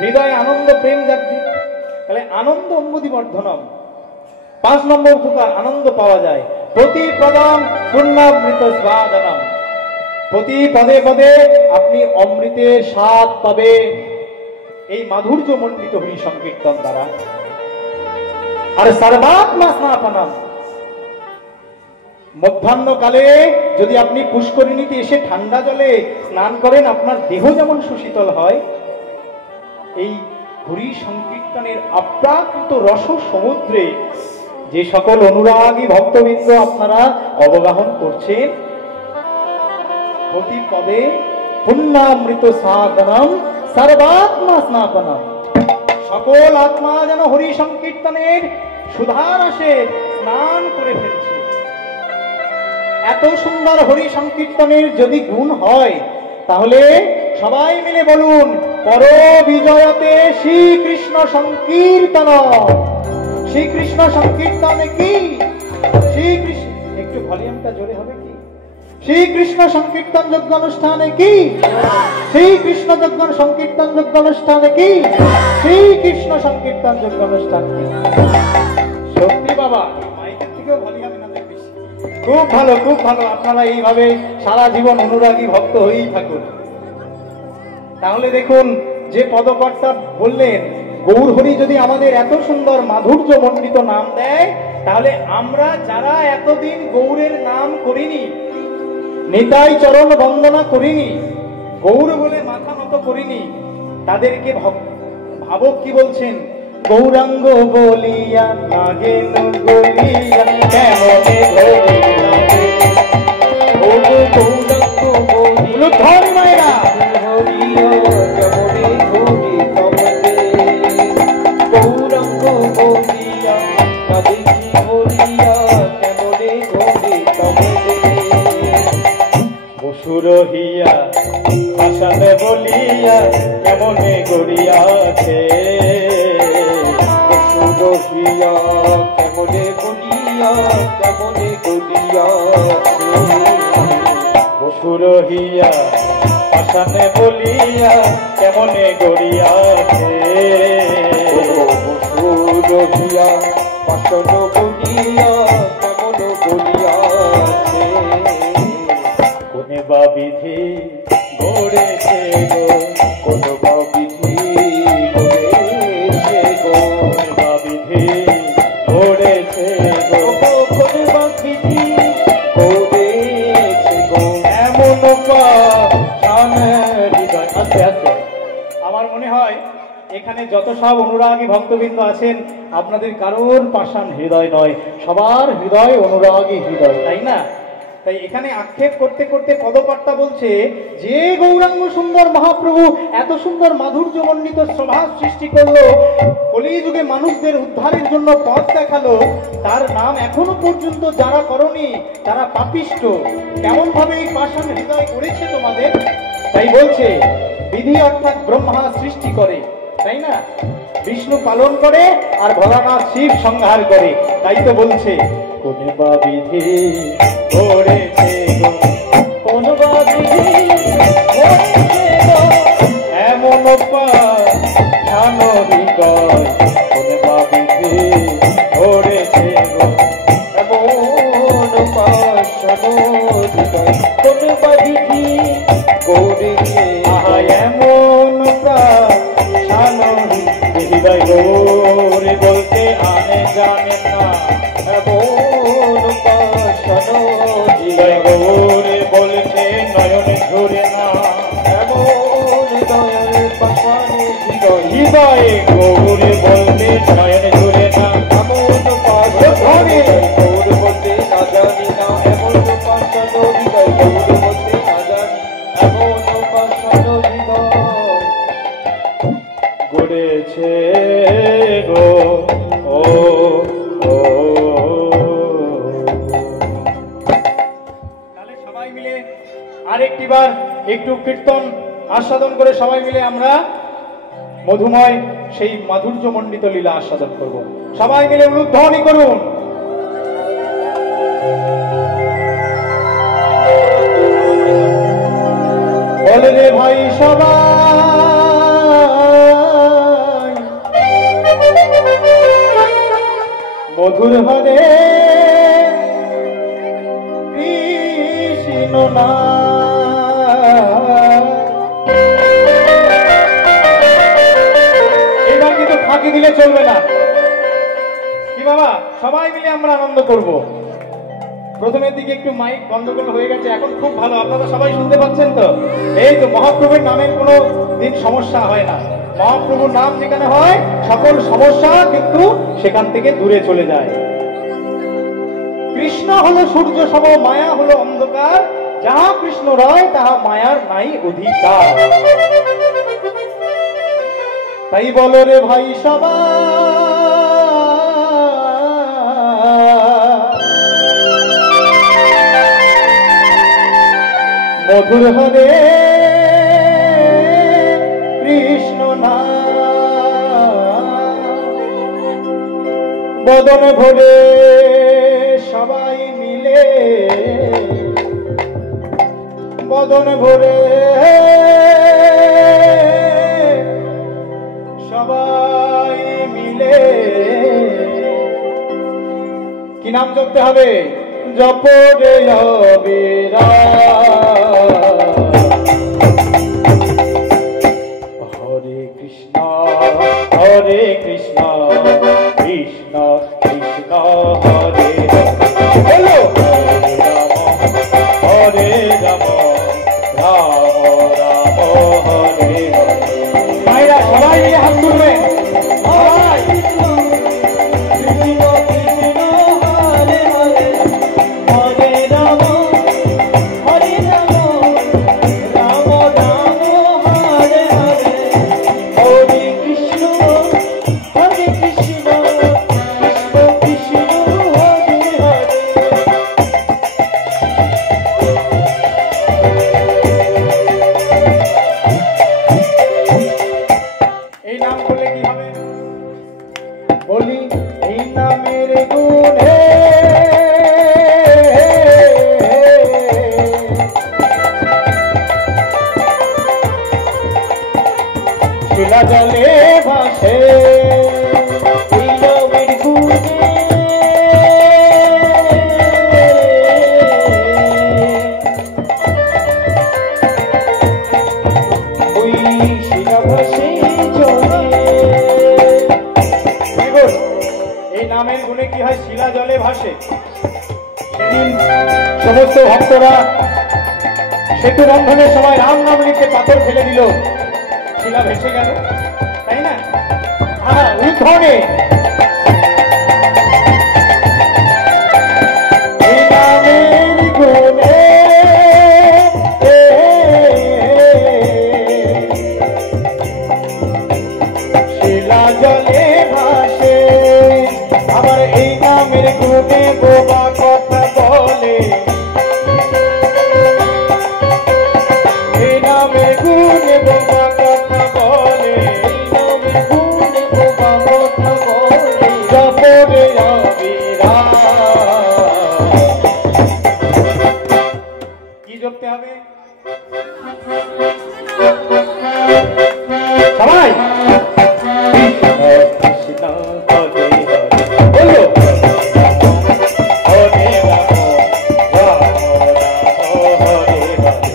হৃদয়ে আনন্দ প্রেম জাগছে। তাহলে আনন্দ অম্বুধি বর্ধনম। 5 নম্বর উপকার, আনন্দ পাওয়া যায়। প্রতি প্রদান পূর্ণামৃত স্বাদনম। প্রতি পদে পদে আপনি অমৃতের স্বাদ পাবে এই মাধুর্য মণ্ডিত হরি সংকীর্তন দ্বারা। আর সর্বাত্মা স্নাপনম। মধ্যাহ্নকালে যদি আপনি পুষ্করিণীতে এসে ঠান্ডা জলে স্নান করেন, আপনার দেহ যেমন সুশীতল হয়, এই হরি সংকীর্তনের আপ্রাকৃত রস সমুদ্রে যে সকল অনুরাগী ভক্তবৃন্দ আপনারা অবগাহন করছেন, প্রতি পদে পুণ্যামৃত সাধনম সর্বাত্মা স্নাপনম। সকল আত্মা যেন হরি সংকীর্তনের সুধারসে স্নান করে ফেলছে। এত সুন্দর হরি সংকীর্তনের যদি গুণ হয়, তাহলে সবাই মিলে বলুন, পর বিজয়তে শ্রীকৃষ্ণ সংকীর্তন। শ্রীকৃষ্ণ সংকীর্তনে কি? শ্রীকৃষ্ণ, একটু ভলিউমটা জোরে হবে কি? শ্রীকৃষ্ণ সংকীর্তন যজ্ঞ অনুষ্ঠানে কি? শ্রীকৃষ্ণ যজ্ঞ সংকীর্তন যজ্ঞ অনুষ্ঠানে কি? শ্রীকৃষ্ণ সংকীর্তন যজ্ঞ অনুষ্ঠান কি? সত্যি বাবা, মাইকের থেকেও ভলিউম এনাদের বেশি। খুব ভালো, খুব ভালো। আপনারা এইভাবে সারা জীবন অনুরাগী ভক্ত হয়েই থাকুন। তাহলে দেখুন, যে পদকর্তা বললেন, গৌর হরি যদি আমাদের এত সুন্দর মাধুর্য মণ্ডিত নাম দেয়, তাহলে আমরা যারা এতদিন গৌরের নাম করিনি, নিতাই চরণ বন্দনা করিনি, গৌর বলে মাথা নত করিনি, তাদেরকে ভাবক কি বলছেন? গৌরাঙ্গ বলিয়া লাগেন গলিয়া কেমনে ধরিয়া রে। ও গৌরাঙ্গ বলিয়া ধরি মায়েরা হরিয়া কেমনে ধরি তবে। গৌরাঙ্গ বলিয়া লাগেন হরিয়া কেমনে ধরি তবে। বসুর হিয়া ভাষাতে বলিয়া কেমনে গড়িয়াছে। বসুর হিয়া কেমনে বলিয়া কেমনে গড়িয়াছে। বসুর হিয়া ভাষাতে বলিয়া কেমনে গড়িয়াছে। বসুর হিয়া পাশন বলিয়া কেমন গড়িয়াছে। কোনে বা বিধি গড়েছে গো, কোন বা বিধি গড়েছে গো, কোনে বা বিধি গড়েছে গো, কোনে বা বিধি গড়েছে গো। এমন পাশান হৃদয়, আস্তে আস্তে আমার মনে হয় এখানে যত সব অনুরাগী ভক্তবৃন্দ আছেন আপনাদের কারোর পাষাণ হৃদয় নয়, সবার হৃদয় অনুরাগী হৃদয়, তাই না? তাই এখানে আক্ষেপ করতে করতে পদপাঠটা বলছে যে গৌরাঙ্গ সুন্দর মহাপ্রভু এত সুন্দর মাধুর্যমণ্ডিত সভা সৃষ্টি করলো, কলিযুগে মানুষদের উদ্ধারের জন্য পথ দেখালো, তার নাম এখনো পর্যন্ত যারা করনি তারা পাপিষ্ঠ। কেমন ভাবে এই পাষাণ হৃদয় করেছে তোমাদের? তাই বলছে বিধি অর্থাৎ ব্রহ্মা সৃষ্টি করে, তাই না? বিষ্ণু পালন করে আর ভোলানাথ শিব সংহার করে। তাই তো বলছে কোন বা বিধি করেছে গো, কোন বা বিধি করেছে গো, এমন পাষাণ হৃদয়, কোন বা বিধি করেছে গো, এমন পাষাণ হৃদয়, কোন বা বিধি করেছে। আহা এমন পাষাণ হৃদয় গৌরে বলতে আনে জানে না, এমন পাষাণ হৃদয় গৌরে বলতে নয়নে ঝরে না, এমন দয়াল পাষাণ হৃদয়, হৃদয়ে গৌরে বলতে নয়নে ঝরে না, এমন পাষাণ হৃদয় গৌর বলতে না জানি না, এমন পাষাণ হৃদয় গৌর বলতে না জানি, এমন পাষাণ হৃদয় গড়েছে গো ও ও। তাহলে সবাই মিলে আরেকটিবার একটু কীর্তন আস্বাদন করে সবাই মিলে আমরা মধুময় সেই মাধুর্যমণ্ডিত লীলা আস্বাদন করব। সবাই মিলে উলুধ্বনি করুন। বলে রে ভাই সবাই মধুর হরে কৃষ্ণ না, এবার কিন্তু ফাঁকি দিলে চলবে না। কি বাবা, সবাই মিলে আমরা আনন্দ করব। প্রথমের দিকে একটু মাইক গন্ডগোল হয়ে গেছে, এখন খুব ভালো, আপনারা সবাই শুনতে পাচ্ছেন তো? এই তো মহাপ্রভুর নামের কোনো দিন সমস্যা হয় না। মহাপ্রভুর নাম যেখানে হয় সকল সমস্যা কিন্তু সেখান থেকে দূরে চলে যায়। কৃষ্ণ হলো সূর্য সম, মায়া হলো অন্ধকার, যাহা কৃষ্ণ রয় তাহা মায়ার নাই অধিকার। তাই বলো রে ভাই সবাই মধুর হরে কৃষ্ণ নাম, বদন ভরে সবাই মিলে, বদন ভরে সবাই মিলে কি নাম জপতে হবে? জপ রে অবিরা, হরে কৃষ্ণ হরে কৃষ্ণ কৃষ্ণ কৃষ্ণ হরে হরে, হরে রাম রাম রাম হরে হরে। ভাইরা সবাই মিলে হাত তুলবেন, সবাই। বলি এই নামের গুণে শিলা জলে ভাসে, এই নামের গুণে ওই শিলা ভাসে জলে। এই নামের গুণে কি হয়? শিলা জলে ভাসে। সেদিন সমস্ত ভক্তরা সেতু বন্ধনের সময় রাম নাম লিখে পাথর ফেলে দিল, শিলা গঙ্গা ভেসে গেল, তাই না? হ্যাঁ, উদ্ধরণে শিলা জলে ভাসে, আবার এই নামের গুণে বোবা কথা বলে, এই নামের গুণে বোবা কথা বলে, এই নামের গুণে বোবা কথা বলে, জপরে অবিরাম। কি জপতে হবে সবাই? কৃষ্ণ হরে হরে বলো, হরে রাম রাম রাম হরে হরে।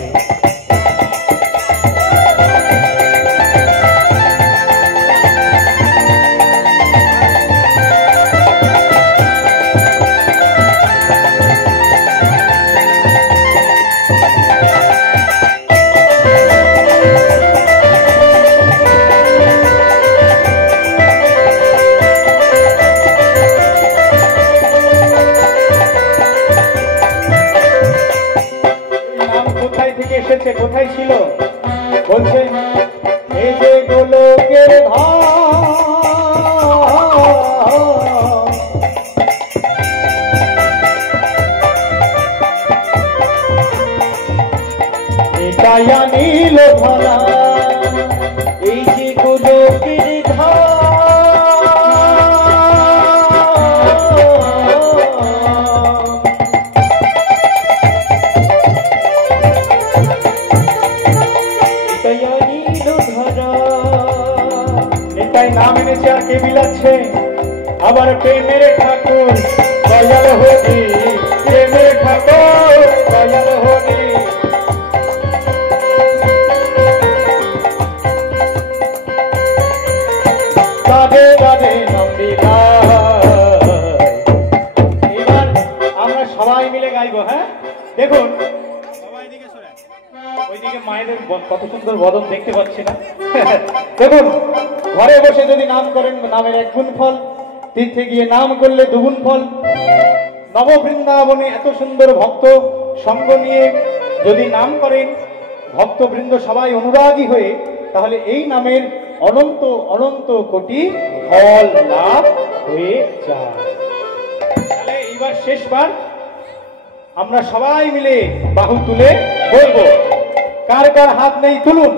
এসেছে, কোথায় ছিল? বলছে এই যে গোলকের ধাম, এটাই আনিল ধরা, এই যে গোলকের ধাম, এটাই নাম এনেছে আর কে বিলাচ্ছে? আবার প্রেমের ঠাকুর দয়াল হরি, প্রেমের ঠাকুর দয়াল হরি। রাধে রাধে নাম বিলায়। এবার আমরা সবাই মিলে গাইবো। হ্যাঁ, দেখুন সবাই দিকে সরে, ওইদিকে মায়েদের কত সুন্দর বদন দেখতে পাচ্ছি না। দেখুন, ঘরে বসে যদি নাম করেন নামের 1 গুণ ফল, তীর্থে গিয়ে নাম করলে 2 গুণ ফল। নববৃন্দাবনে এত সুন্দর ভক্ত সঙ্গ নিয়ে যদি নাম করেন, ভক্তবৃন্দ সবাই অনুরাগী হয়ে, তাহলে এই নামের অনন্ত অনন্ত কোটি ফল লাভ হয়ে যায়। তাহলে এইবার শেষবার আমরা সবাই মিলে বাহু তুলে বলবো। কার কার হাত নেই তুলুন।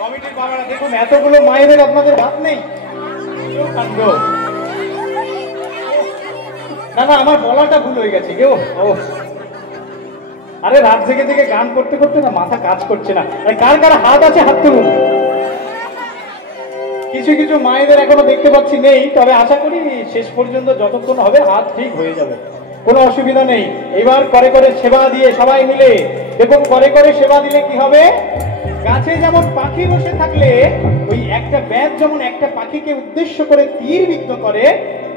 কমিটির বাবারা দেখুন, এতগুলো মায়েদের আপনাদের হাত নেই। না না, আমার বলাটা ভুল হয়ে গেছে। কেউ আরে রাত জেগে জেগে গান করতে করতে না মাথা কাজ করছে না। কার কার হাত আছে হাত তুলুন। কিছু কিছু মায়েদের এখনো দেখতে পাচ্ছি নেই, তবে আশা করি শেষ পর্যন্ত যতক্ষণ হবে হাত ঠিক হয়ে যাবে, কোনো অসুবিধা নেই। এবার করে করে সেবা দিয়ে সবাই মিলে দেখুন, করে করে সেবা দিলে কি হবে? গাছে যেমন পাখি বসে থাকলে ওই একটা ব্যাজ যেমন একটা পাখিকে উদ্দেশ্য করে তীর বিদ্ধ করে,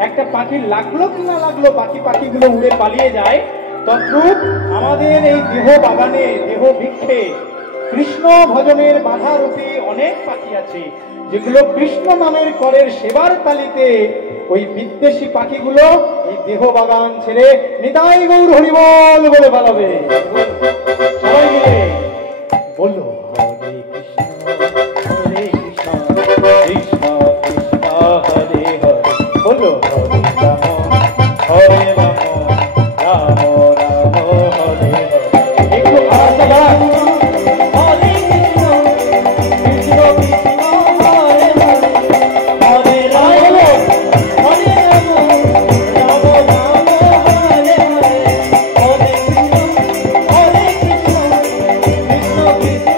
একটা পাখির লাগলো কি না লাগলো বাকি পাখিগুলো উড়ে পালিয়ে যায়, তদ্রূপ আমাদের এই দেহ বাগানে দেহ বৃক্ষে কৃষ্ণ ভজনের বাধারূপী অনেক পাখি আছে, যেগুলো কৃষ্ণ নামের করের সেবার তালিতে ওই বিদ্বেষী পাখিগুলো এই দেহ বাগান ছেড়ে নিতাই গৌর হরিবল বলে পালাবে। সবাই মিলে বললো হরে কৃষ্ণ হরে কৃষ্ণ কৃষ্ণ কৃষ্ণ হরে হরে, বললো হরে রাম হরে রাম রাম রাম হরে হরে। একটু আওয়াজটা বাড়ান। হরে কৃষ্ণ কৃষ্ণ কৃষ্ণ হরে হরে, হরে রাম হরে রাম রাম রাম হরে হরে, হরে কৃষ্ণ কৃষ্ণ কৃষ্ণ কৃষ্ণ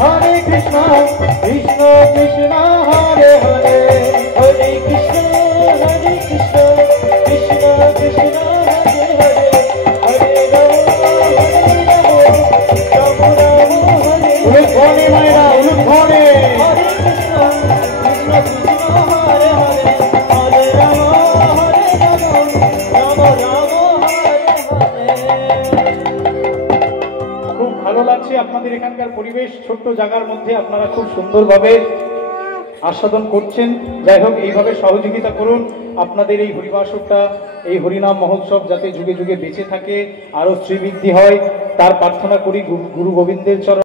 হরে কৃষ্ণ কৃষ্ণ কৃষ্ণ হরে হরে হরে কৃষ্ণ কৃষ্ণ কৃষ্ণ হরে হরে হরে রাম রাম রাম হরে উলুধ্বনি মায়েরা উলুধ্বনি হরে কৃষ্ণ কৃষ্ণ কৃষ্ণ হরে হরে হরে রাম রাম রাম হরে হরে। খুব ভালো লাগছে আপনাদের এখানকার পরিবেশ, ছোট্ট জায়গার মধ্যে আপনারা খুব সুন্দরভাবে আস্বাদন করছেন। যাই হোক, এইভাবে সহযোগিতা করুন। আপনাদের এই হরিবাসরটা, এই হরিনাম মহোৎসব যাতে যুগে যুগে বেঁচে থাকে, আরো শ্রীবৃদ্ধি হয়, তার প্রার্থনা করি গুরু গোবিন্দের চরণে।